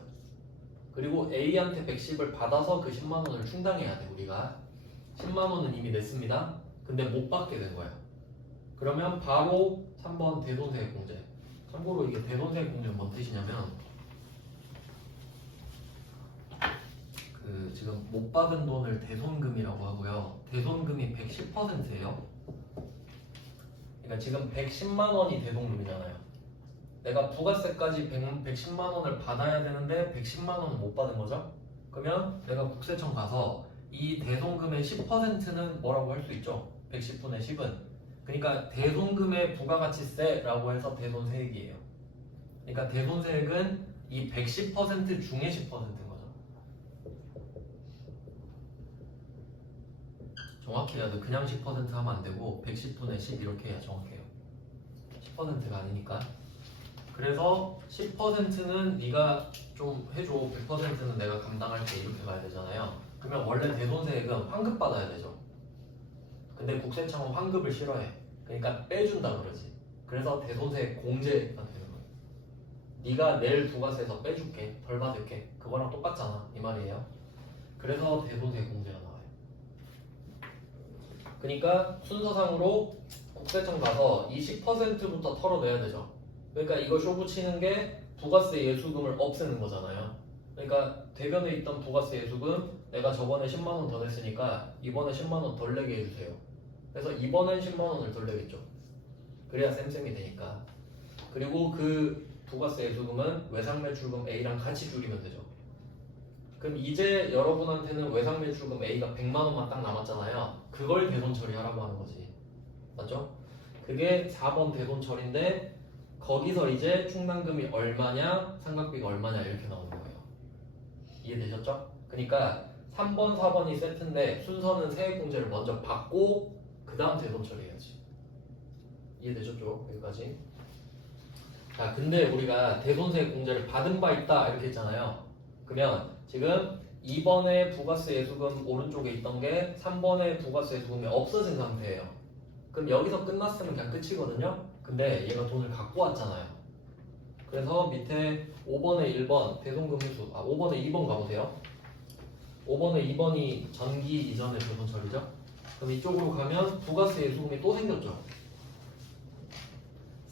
그리고 A한테 110을 받아서 그 10만원을 충당해야 돼. 우리가 10만원은 이미 냈습니다. 근데 못 받게 된 거야. 그러면 바로 3번 대손세 공제. 참고로 이게 대손세 공제는 뭔 뜻이냐면 지금 못 받은 돈을 대손금이라고 하고요. 대손금이 110%예요. 그러니까 지금 110만 원이 대손금이잖아요. 내가 부가세까지 110만 원을 받아야 되는데 110만 원은 못 받은 거죠. 그러면 내가 국세청 가서 이 대손금의 10%는 뭐라고 할 수 있죠? 110분의 10은. 그러니까 대손금의 부가가치세라고 해서 대손세액이에요. 그러니까 대손세액은 이 110% 중에 10%인 거죠. 정확히 해야 돼. 그냥 10% 하면 안 되고 110분의 10 이렇게 해야 정확해요. 10%가 아니니까. 그래서 10%는 네가 좀 해줘. 100%는 내가 감당할게. 이렇게 가야 되잖아요. 그러면 원래 대손세액은 환급 받아야 되죠. 근데 국세청은 환급을 싫어해. 그러니까 빼준다 그러지. 그래서 대손세액 공제가 되는 거예요. 네가 낼 부가세에서 빼줄게. 덜 받을게. 그거랑 똑같잖아. 이 말이에요. 그래서 대손세액 공제가 나와요. 그러니까 순서상으로 국세청 가서 이 10%부터 털어내야 되죠. 그러니까 이거 쇼 붙이는 게 부가세 예수금을 없애는 거잖아요. 그러니까 대변에 있던 부가세 예수금 내가 저번에 10만 원 더 냈으니까 이번에 10만 원 덜 내게 해주세요. 그래서 이번엔 10만 원을 덜 내겠죠. 그래야 쌤쌤이 되니까. 그리고 그 부가세 예수금은 외상매출금 A랑 같이 줄이면 되죠. 그럼 이제 여러분한테는 외상매출금 A가 100만 원만 딱 남았잖아요. 그걸 대손 처리하라고 하는 거지. 맞죠? 그게 4번 대손 처리인데 거기서 이제 충당금이 얼마냐, 상각비가 얼마냐 이렇게 나오는 거예요. 이해되셨죠? 그러니까 3번, 4번이 세트인데 순서는 세액공제를 먼저 받고 그 다음 대손 처리해야지. 이해되셨죠? 여기까지. 자, 근데 우리가 대손세액 공제를 받은 바 있다 이렇게 했잖아요. 그러면 지금 2번에 부가세 예수금 오른쪽에 있던 게 3번에 부가세 예수금이 없어진 상태예요. 그럼 여기서 끝났으면 그냥 끝이거든요. 근데 얘가 돈을 갖고 왔잖아요. 그래서 밑에 5번에 1번 대손금 회수 5번에 2번 가보세요. 5번에 2번이 전기 이전의 대손 처리죠. 그럼 이쪽으로 가면 부가세 예수금이 또 생겼죠.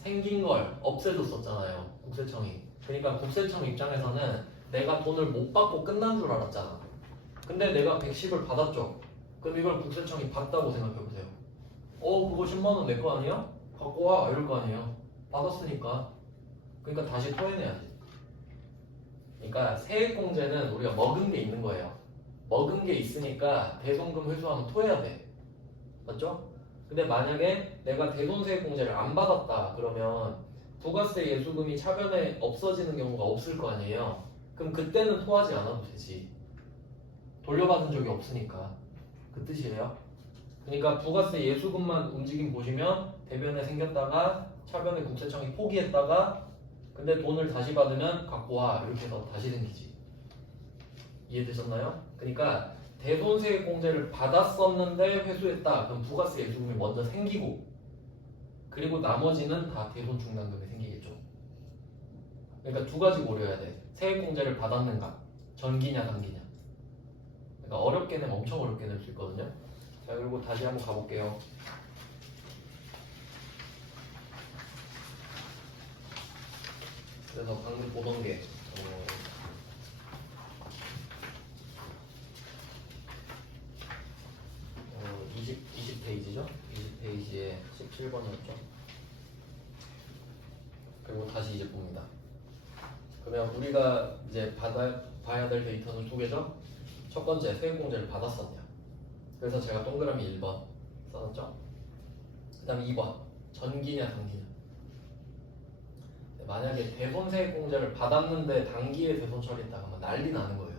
생긴 걸 없애줬었잖아요. 국세청이. 그러니까 국세청 입장에서는 내가 돈을 못 받고 끝난 줄 알았잖아. 근데 내가 110을 받았죠. 그럼 이걸 국세청이 받다고 생각해보세요. 그거 10만원 내 거 아니야? 갖고 와 이럴 거 아니에요. 받았으니까. 그러니까 다시 토해내야지. 그러니까 세액공제는 우리가 먹은 게 있는 거예요. 먹은 게 있으니까 대손금 회수하면 토해야 돼. 맞죠? 근데 만약에 내가 대손세액공제를 안 받았다 그러면 부가세 예수금이 차변에 없어지는 경우가 없을 거 아니에요. 그럼 그때는 토하지 않아도 되지. 돌려받은 적이 없으니까. 그 뜻이에요. 그러니까 부가세 예수금만 움직임 보시면 대변에 생겼다가 차변에 국세청이 포기했다가 근데 돈을 다시 받으면 갖고 와 이렇게 해서 다시 생기지. 이해되셨나요? 그러니까 대손세액공제를 받았었는데 회수했다. 그럼 부가세 예수금이 먼저 생기고 그리고 나머지는 다 대손중단금이 생기겠죠. 그러니까 두 가지 고려해야 돼. 세액공제를 받았는가, 전기냐 단기냐. 그러니까 어렵게 내면 엄청 어렵게 낼 수 있거든요. 자 그리고 다시 한번 가볼게요. 그래서 방금 보던 게 20페이지죠? 20페이지에 17번이었죠? 그리고 다시 이제 봅니다. 그러면 우리가 이제 봐야 될 데이터는 두 개죠? 첫 번째, 세액공제를 받았었냐. 그래서 제가 동그라미 1번 써놨죠? 그 다음에 2번, 전기냐 단기냐. 만약에 대손세액공제를 받았는데 단기에 대손 처리했다가 하면 난리 나는 거예요.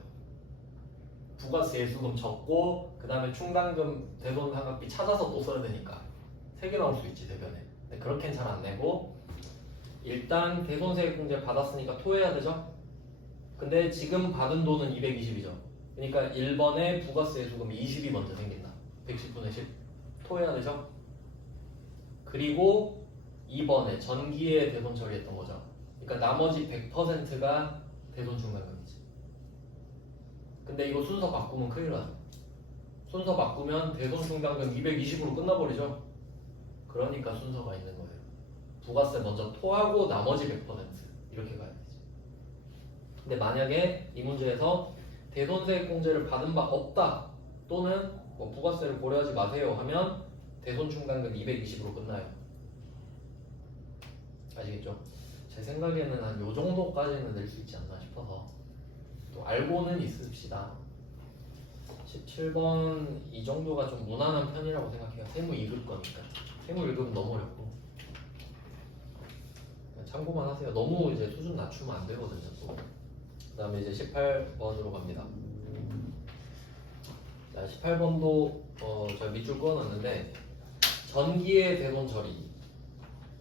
부가세 예수금 적고 그 다음에 충당금 대손 상각비 찾아서 또 써야 되니까 3개 나올 수 있지 대변에. 근데 그렇게는 잘 안 내고 일단 대손세액공제 받았으니까 토해야 되죠. 근데 지금 받은 돈은 220이죠. 그러니까 1번에 부가세 예수금이 20이 먼저 생긴다. 110분의 10 토해야 되죠. 그리고 2번에 전기에 대손 처리했던 거죠. 그러니까 나머지 100%가 대손 중간금이지. 근데 이거 순서 바꾸면 큰일 나죠. 순서 바꾸면 대손 중간금 220으로 끝나버리죠. 그러니까 순서가 있는 거예요. 부가세 먼저 토하고 나머지 100% 이렇게 가야 되지. 근데 만약에 이 문제에서 대손세액공제를 받은 바 없다 또는 뭐 부가세를 고려하지 마세요 하면 대손 중간금 220으로 끝나요. 아시겠죠? 제 생각에는 한 요 정도까지는 낼 수 있지 않나 싶어서 또 알고는 있읍시다. 17번 이 정도가 좀 무난한 편이라고 생각해요. 세무 2급 거니까. 세무 1급은 너무 어렵고 참고만 하세요. 너무 이제 수준 낮추면 안 되거든요. 또. 그 다음에 이제 18번으로 갑니다. 자, 18번도 제가 밑줄 그어놨는데 전기의 대손 처리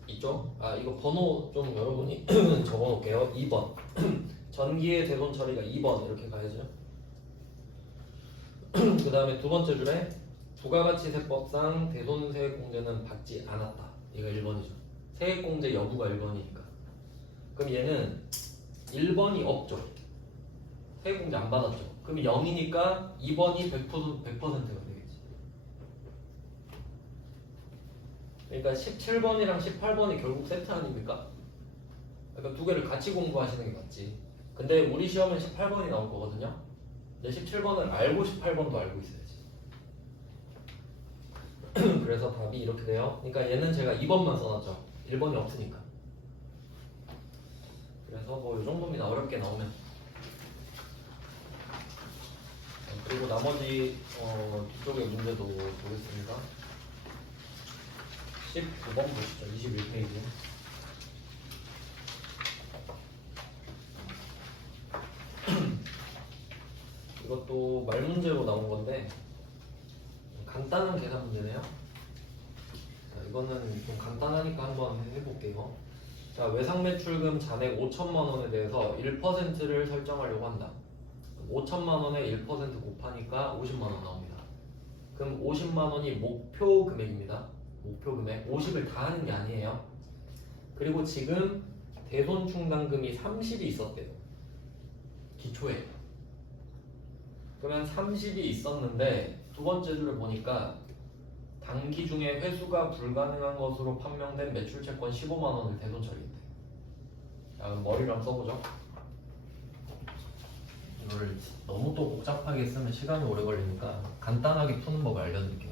있죠? 이거 번호 좀 여러분이 적어놓을게요. 2번 전기의 대손 처리가 2번 이렇게 가야죠. 그 다음에 두 번째 줄에 부가가치세법상 대손세액공제는 받지 않았다. 이거 1번이죠. 세액공제 여부가 1번이니까. 그럼 얘는 1번이 없죠. 세액공제 안 받았죠. 그럼 0이니까 2번이 100%가 되겠지. 그러니까 17번이랑 18번이 결국 세트 아닙니까? 그러니까 두 개를 같이 공부하시는 게 맞지. 근데 우리 시험은 18번이 나올 거거든요. 근데 17번을 알고 18번도 알고 있어야지. 그래서 답이 이렇게 돼요. 그러니까 얘는 제가 2번만 써놨죠. 1번이 없으니까. 그래서 뭐 이 정도입니다. 어렵게 나오면. 그리고 나머지 뒤쪽의 문제도 보겠습니다. 19번 보시죠. 21페이지. 이것도 말 문제로 나온 건데 간단한 계산 문제네요. 자, 이거는 좀 간단하니까 한번 해볼게요. 자, 외상매출금 잔액 5천만 원에 대해서 1%를 설정하려고 한다. 5천만 원에 1% 곱하니까 50만 원 나옵니다. 그럼 50만 원이 목표 금액입니다. 목표 금액 50을 다 하는 게 아니에요. 그리고 지금 대손 충당금이 30이 있었대요. 기초에. 그러면 30이 있었는데 두 번째 줄을 보니까 단기 중에 회수가 불가능한 것으로 판명된 매출채권 15만 원을 대손 처리했대. 자, 그럼 머리를 한번 써보죠. 이거를 너무 또 복잡하게 쓰면 시간이 오래 걸리니까 간단하게 푸는 법을 알려드릴게요.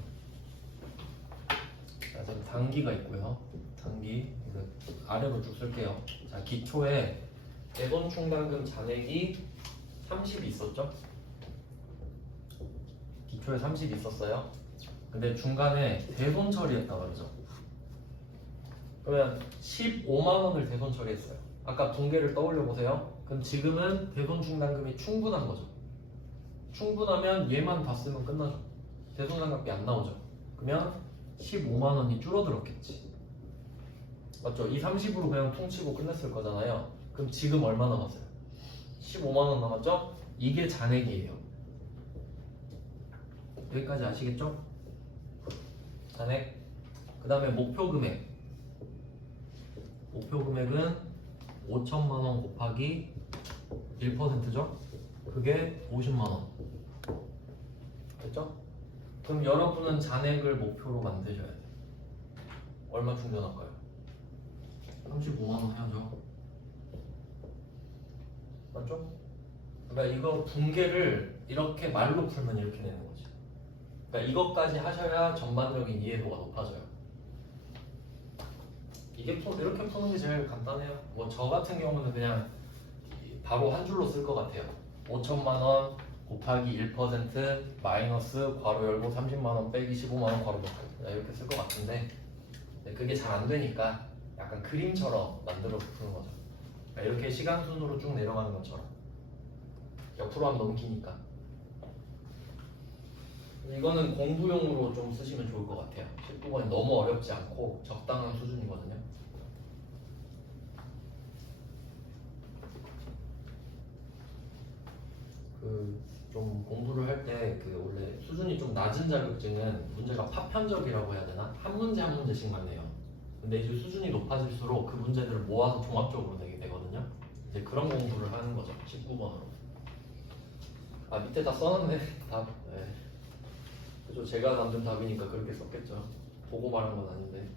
자, 지금 단기가 있고요. 단기 이거 아래로 쭉 쓸게요. 자, 기초에 대손충당금 잔액이 30이 있었죠? 기초에 30이 있었어요. 근데 중간에 대손 처리했다 그러죠. 그러면 15만 원을 대손 처리했어요. 아까 붕괴를 떠올려 보세요. 그럼 지금은 대손 충당금이 충분한 거죠. 충분하면 얘만 다 쓰면 끝나죠. 대손 상각비 안 나오죠. 그러면 15만 원이 줄어들었겠지. 맞죠? 이 30으로 그냥 퉁치고 끝냈을 거잖아요. 그럼 지금 얼마 남았어요? 15만 원 남았죠? 이게 잔액이에요. 여기까지 아시겠죠? 잔액. 그 다음에 목표 금액. 목표 금액은 5천만 원 곱하기 1%죠? 그게 50만 원. 됐죠? 그럼 여러분은 잔액을 목표로 만드셔야 돼요. 얼마 충전할까요? 35만 원 해야죠. 맞죠? 그러니까 이거 붕괴를 이렇게 말로 풀면 이렇게 되는 거지. 그러니까 이것까지 하셔야 전반적인 이해도가 높아져요. 이게 이렇게 푸는 게 제일 간단해요. 뭐 저 같은 경우는 그냥 바로 한 줄로 쓸 것 같아요. 5천만 원 곱하기 1% 마이너스 괄호 열고 30만 원 빼기 15만 원 괄호 닫고 이렇게 쓸 것 같은데 그게 잘 안 되니까 약간 그림처럼 만들어서 푸는 거죠. 그러니까 이렇게 시간 순으로 쭉 내려가는 것처럼 옆으로 하면 너무 기니까 이거는 공부용으로 좀 쓰시면 좋을 것 같아요. 19번이 너무 어렵지 않고 적당한 수준이거든요. 좀 공부를 할 때 원래 수준이 좀 낮은 자격증은 문제가 파편적이라고 해야 되나? 한 문제 한 문제씩만 내요. 근데 이제 수준이 높아질수록 그 문제들을 모아서 종합적으로 내게 되거든요. 이제 그런 공부를 하는 거죠. 19번으로. 아 밑에 다 써놨네. 답. 네. 그죠? 제가 만든 답이니까 그렇게 썼겠죠. 보고 말한 건 아닌데.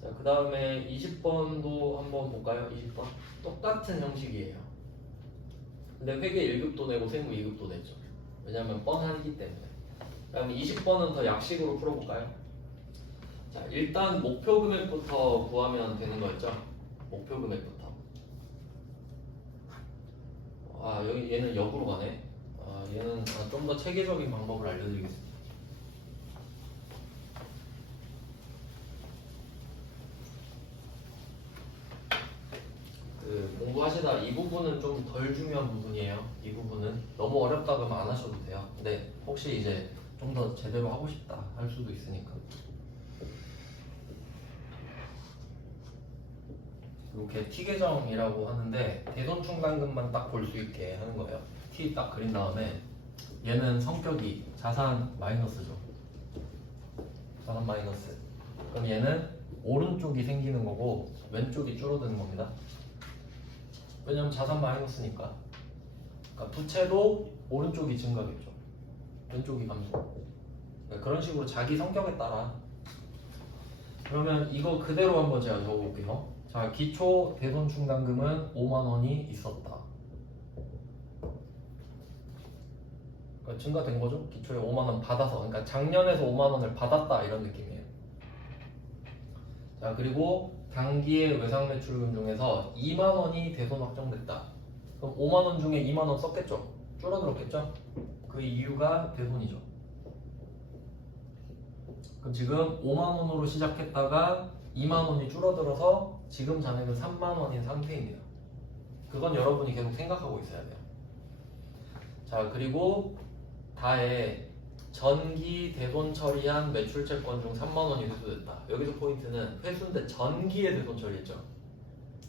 자, 그 다음에 20번도 한번 볼까요? 20번. 똑같은 형식이에요. 근데 회계 1급도 내고 세무 2급도 냈죠. 왜냐하면 뻔하기 때문에. 그다음에 20번은 더 약식으로 풀어볼까요? 자, 일단 목표 금액부터 구하면 되는 거였죠. 목표 금액부터. 아 여기 얘는 역으로 가네. 아 얘는 좀 더 체계적인 방법을 알려드리겠습니다. 공부하시다 이 부분은 좀 덜 중요한 부분이에요. 이 부분은 너무 어렵다 그러면 안 하셔도 돼요. 근데 혹시 이제 좀 더 제대로 하고 싶다 할 수도 있으니까. 이렇게 T 계정이라고 하는데 대손 충당금만 딱 볼 수 있게 하는 거예요. T 딱 그린 다음에 얘는 성격이 자산 마이너스죠. 자산 마이너스. 그럼 얘는 오른쪽이 생기는 거고 왼쪽이 줄어드는 겁니다. 왜냐면 자산 마이너스니까. 그러니까 부채도 오른쪽이 증가겠죠. 왼쪽이 감소. 그러니까 그런 식으로 자기 성격에 따라. 그러면 이거 그대로 한번 제가 적어볼게요. 자, 기초 대손 충당금은 5만 원이 있었다. 그러니까 증가된 거죠. 기초에 5만 원 받아서. 그러니까 작년에서 5만 원을 받았다 이런 느낌이에요. 자, 그리고 단기의 외상 매출금 중에서 2만 원이 대손 확정됐다. 그럼 5만 원 중에 2만 원 썼겠죠? 줄어들었겠죠? 그 이유가 대손이죠. 그럼 지금 5만 원으로 시작했다가 2만 원이 줄어들어서 지금 잔액은 3만 원인 상태입니다. 그건 여러분이 계속 생각하고 있어야 돼요. 자, 그리고 다에 전기 대손 처리한 매출 채권 중 3만 원이 회수됐다. 여기서 포인트는 회수인데 전기에 대손 처리했죠.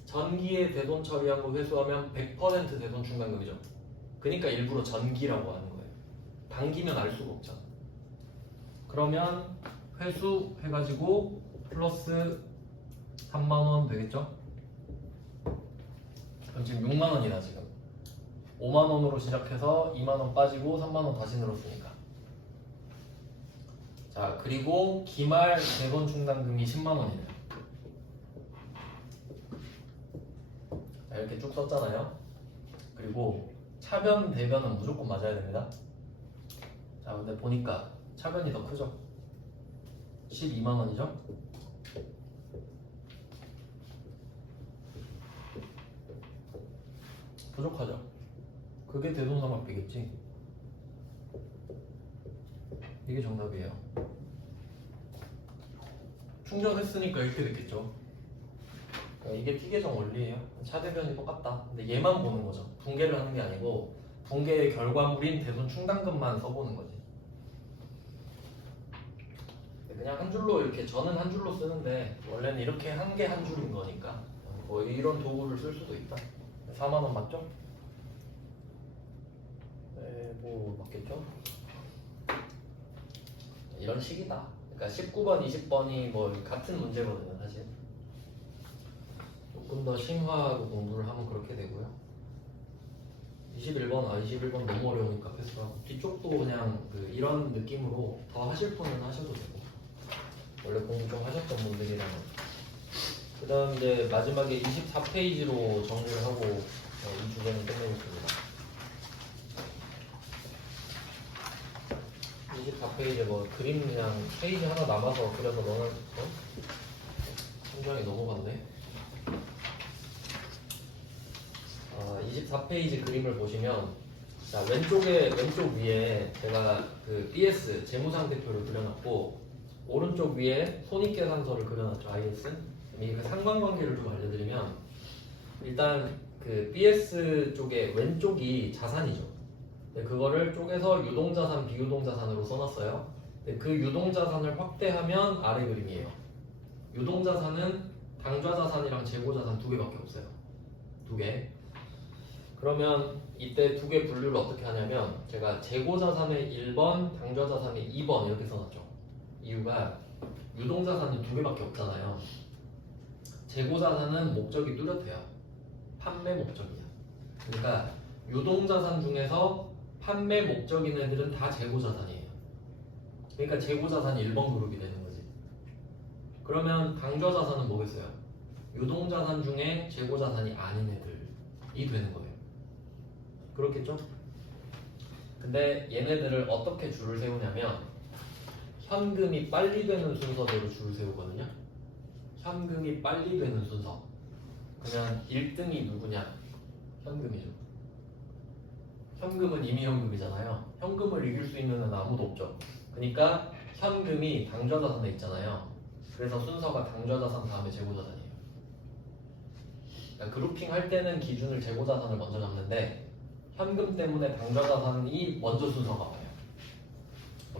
전기에 대손 처리한 거 회수하면 100% 대손 충당금이죠. 그러니까 일부러 전기라고 하는 거예요. 단기면 알 수가 없잖아. 그러면 회수해가지고 플러스 3만 원 되겠죠? 그럼 지금 6만 원이다 지금. 5만 원으로 시작해서 2만 원 빠지고 3만 원 다시 늘었으니까. 자, 그리고 기말 대손 충당금이 10만 원이네요. 자, 이렇게 쭉 썼잖아요. 그리고 차변 대변은 무조건 맞아야 됩니다. 자, 근데 보니까 차변이 더 크죠? 12만 원이죠? 부족하죠? 그게 대손삼합비겠지. 이게 정답이에요. 충전했으니까 이렇게 됐겠죠. 그러니까 이게 T계정 원리예요. 차대변이 똑같다. 근데 얘만 보는 거죠. 붕괴를 하는 게 아니고 붕괴의 결과물인 대손 충당금만 써보는 거지. 그냥 한 줄로 이렇게 저는 한 줄로 쓰는데 원래는 이렇게 한 개 한 줄인 거니까 뭐 이런 도구를 쓸 수도 있다. 4만 원 맞죠? 네, 뭐 맞겠죠? 이런 식이다. 그러니까 19번, 20번이 뭐 같은 문제거든요, 사실. 조금 더 심화하고 공부를 하면 그렇게 되고요. 21번 너무 어려우니까 패스하고 뒤쪽도 그냥 이런 느낌으로 더 하실 분은 하셔도 되고 원래 공부 좀 하셨던 분들이라면 그 다음 이제 마지막에 24페이지로 정리를 하고 이 주제는 끝내겠습니다. 24페이지에 뭐 그림 그냥 페이지 하나 남아서 그려서 넣어놨 천장이 넘어갔네. 24페이지 그림을 보시면 자 왼쪽 위에 제가 그 BS 재무상태표를 그려놨고 오른쪽 위에 손익계산서를 그려놨죠. IS. 이 상관관계를 좀 알려드리면 일단 그 BS 쪽에 왼쪽이 자산이죠. 그거를 쪼개서 유동자산, 비유동자산으로 써놨어요. 그 유동자산을 확대하면 아래 그림이에요. 유동자산은 당좌자산이랑 재고자산 두 개밖에 없어요. 두 개. 그러면 이때 두 개 분류를 어떻게 하냐면 제가 재고자산의 1번, 당좌자산의 2번 이렇게 써놨죠. 이유가 유동자산은 두 개밖에 없잖아요. 재고자산은 목적이 뚜렷해요. 판매 목적이야. 그러니까 유동자산 중에서 판매 목적인 애들은 다 재고자산이에요. 그러니까 재고자산이 1번 그룹이 되는 거지. 그러면 당좌자산은 뭐겠어요? 유동자산 중에 재고자산이 아닌 애들이 되는 거예요. 그렇겠죠? 근데 얘네들을 어떻게 줄을 세우냐면 현금이 빨리 되는 순서대로 줄을 세우거든요. 현금이 빨리 되는 순서. 그러면 1등이 누구냐? 현금이죠. 현금은 이미 현금이잖아요. 현금을 이길 수 있는 애는 아무도 없죠. 그러니까 현금이 당좌자산에 있잖아요. 그래서 순서가 당좌자산 다음에 재고자산이에요. 그러니까 그룹핑 할 때는 기준을 재고자산을 먼저 잡는데 현금 때문에 당좌자산이 먼저 순서가 와요.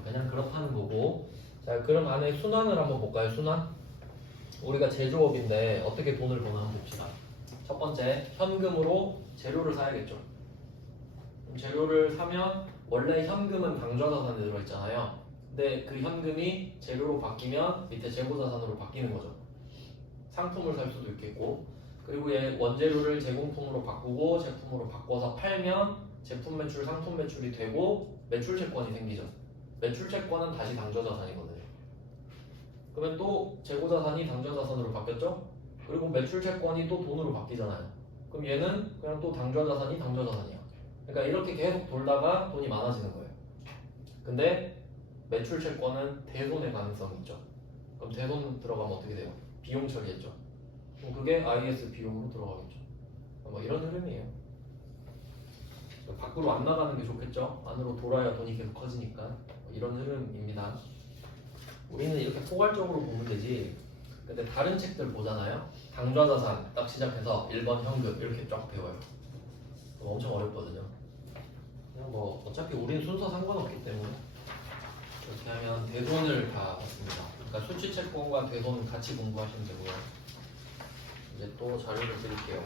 그냥 그렇다는 거고. 자, 그럼 안에 순환을 한번 볼까요? 순환. 우리가 제조업인데 어떻게 돈을 버나 한번 봅시다. 첫 번째, 현금으로 재료를 사야겠죠. 그럼 재료를 사면 원래 현금은 당좌자산에 들어있잖아요. 근데 그 현금이 재료로 바뀌면 밑에 재고자산으로 바뀌는 거죠. 상품을 살 수도 있겠고, 그리고 얘 원재료를 제공품으로 바꾸고 제품으로 바꿔서 팔면 제품 매출, 상품 매출이 되고 매출 채권이 생기죠. 매출 채권은 다시 당좌자산이거든요. 그러면 또 재고자산이 당좌자산으로 바뀌었죠? 그리고 매출 채권이 또 돈으로 바뀌잖아요. 그럼 얘는 그냥 또 당좌자산이 당좌자산이야. 그러니까 이렇게 계속 돌다가 돈이 많아지는 거예요. 근데 매출 채권은 대손의 가능성이 있죠. 그럼 대손 들어가면 어떻게 돼요? 비용 처리했죠. 그럼 그게 IS 비용으로 들어가겠죠. 뭐 이런 흐름이에요. 밖으로 안 나가는 게 좋겠죠. 안으로 돌아야 돈이 계속 커지니까. 이런 흐름입니다. 우리는 이렇게 포괄적으로 보면 되지. 근데 다른 책들 보잖아요. 당좌자산 딱 시작해서 1번 현금 이렇게 쫙 배워요. 엄청 어렵거든요. 그냥 뭐 어차피 우리는 순서 상관없기 때문에 이렇게 하면 대손을 다 봤습니다. 그러니까 수취채권과 대손 같이 공부하시면 되고요. 이제 또 자료를 드릴게요.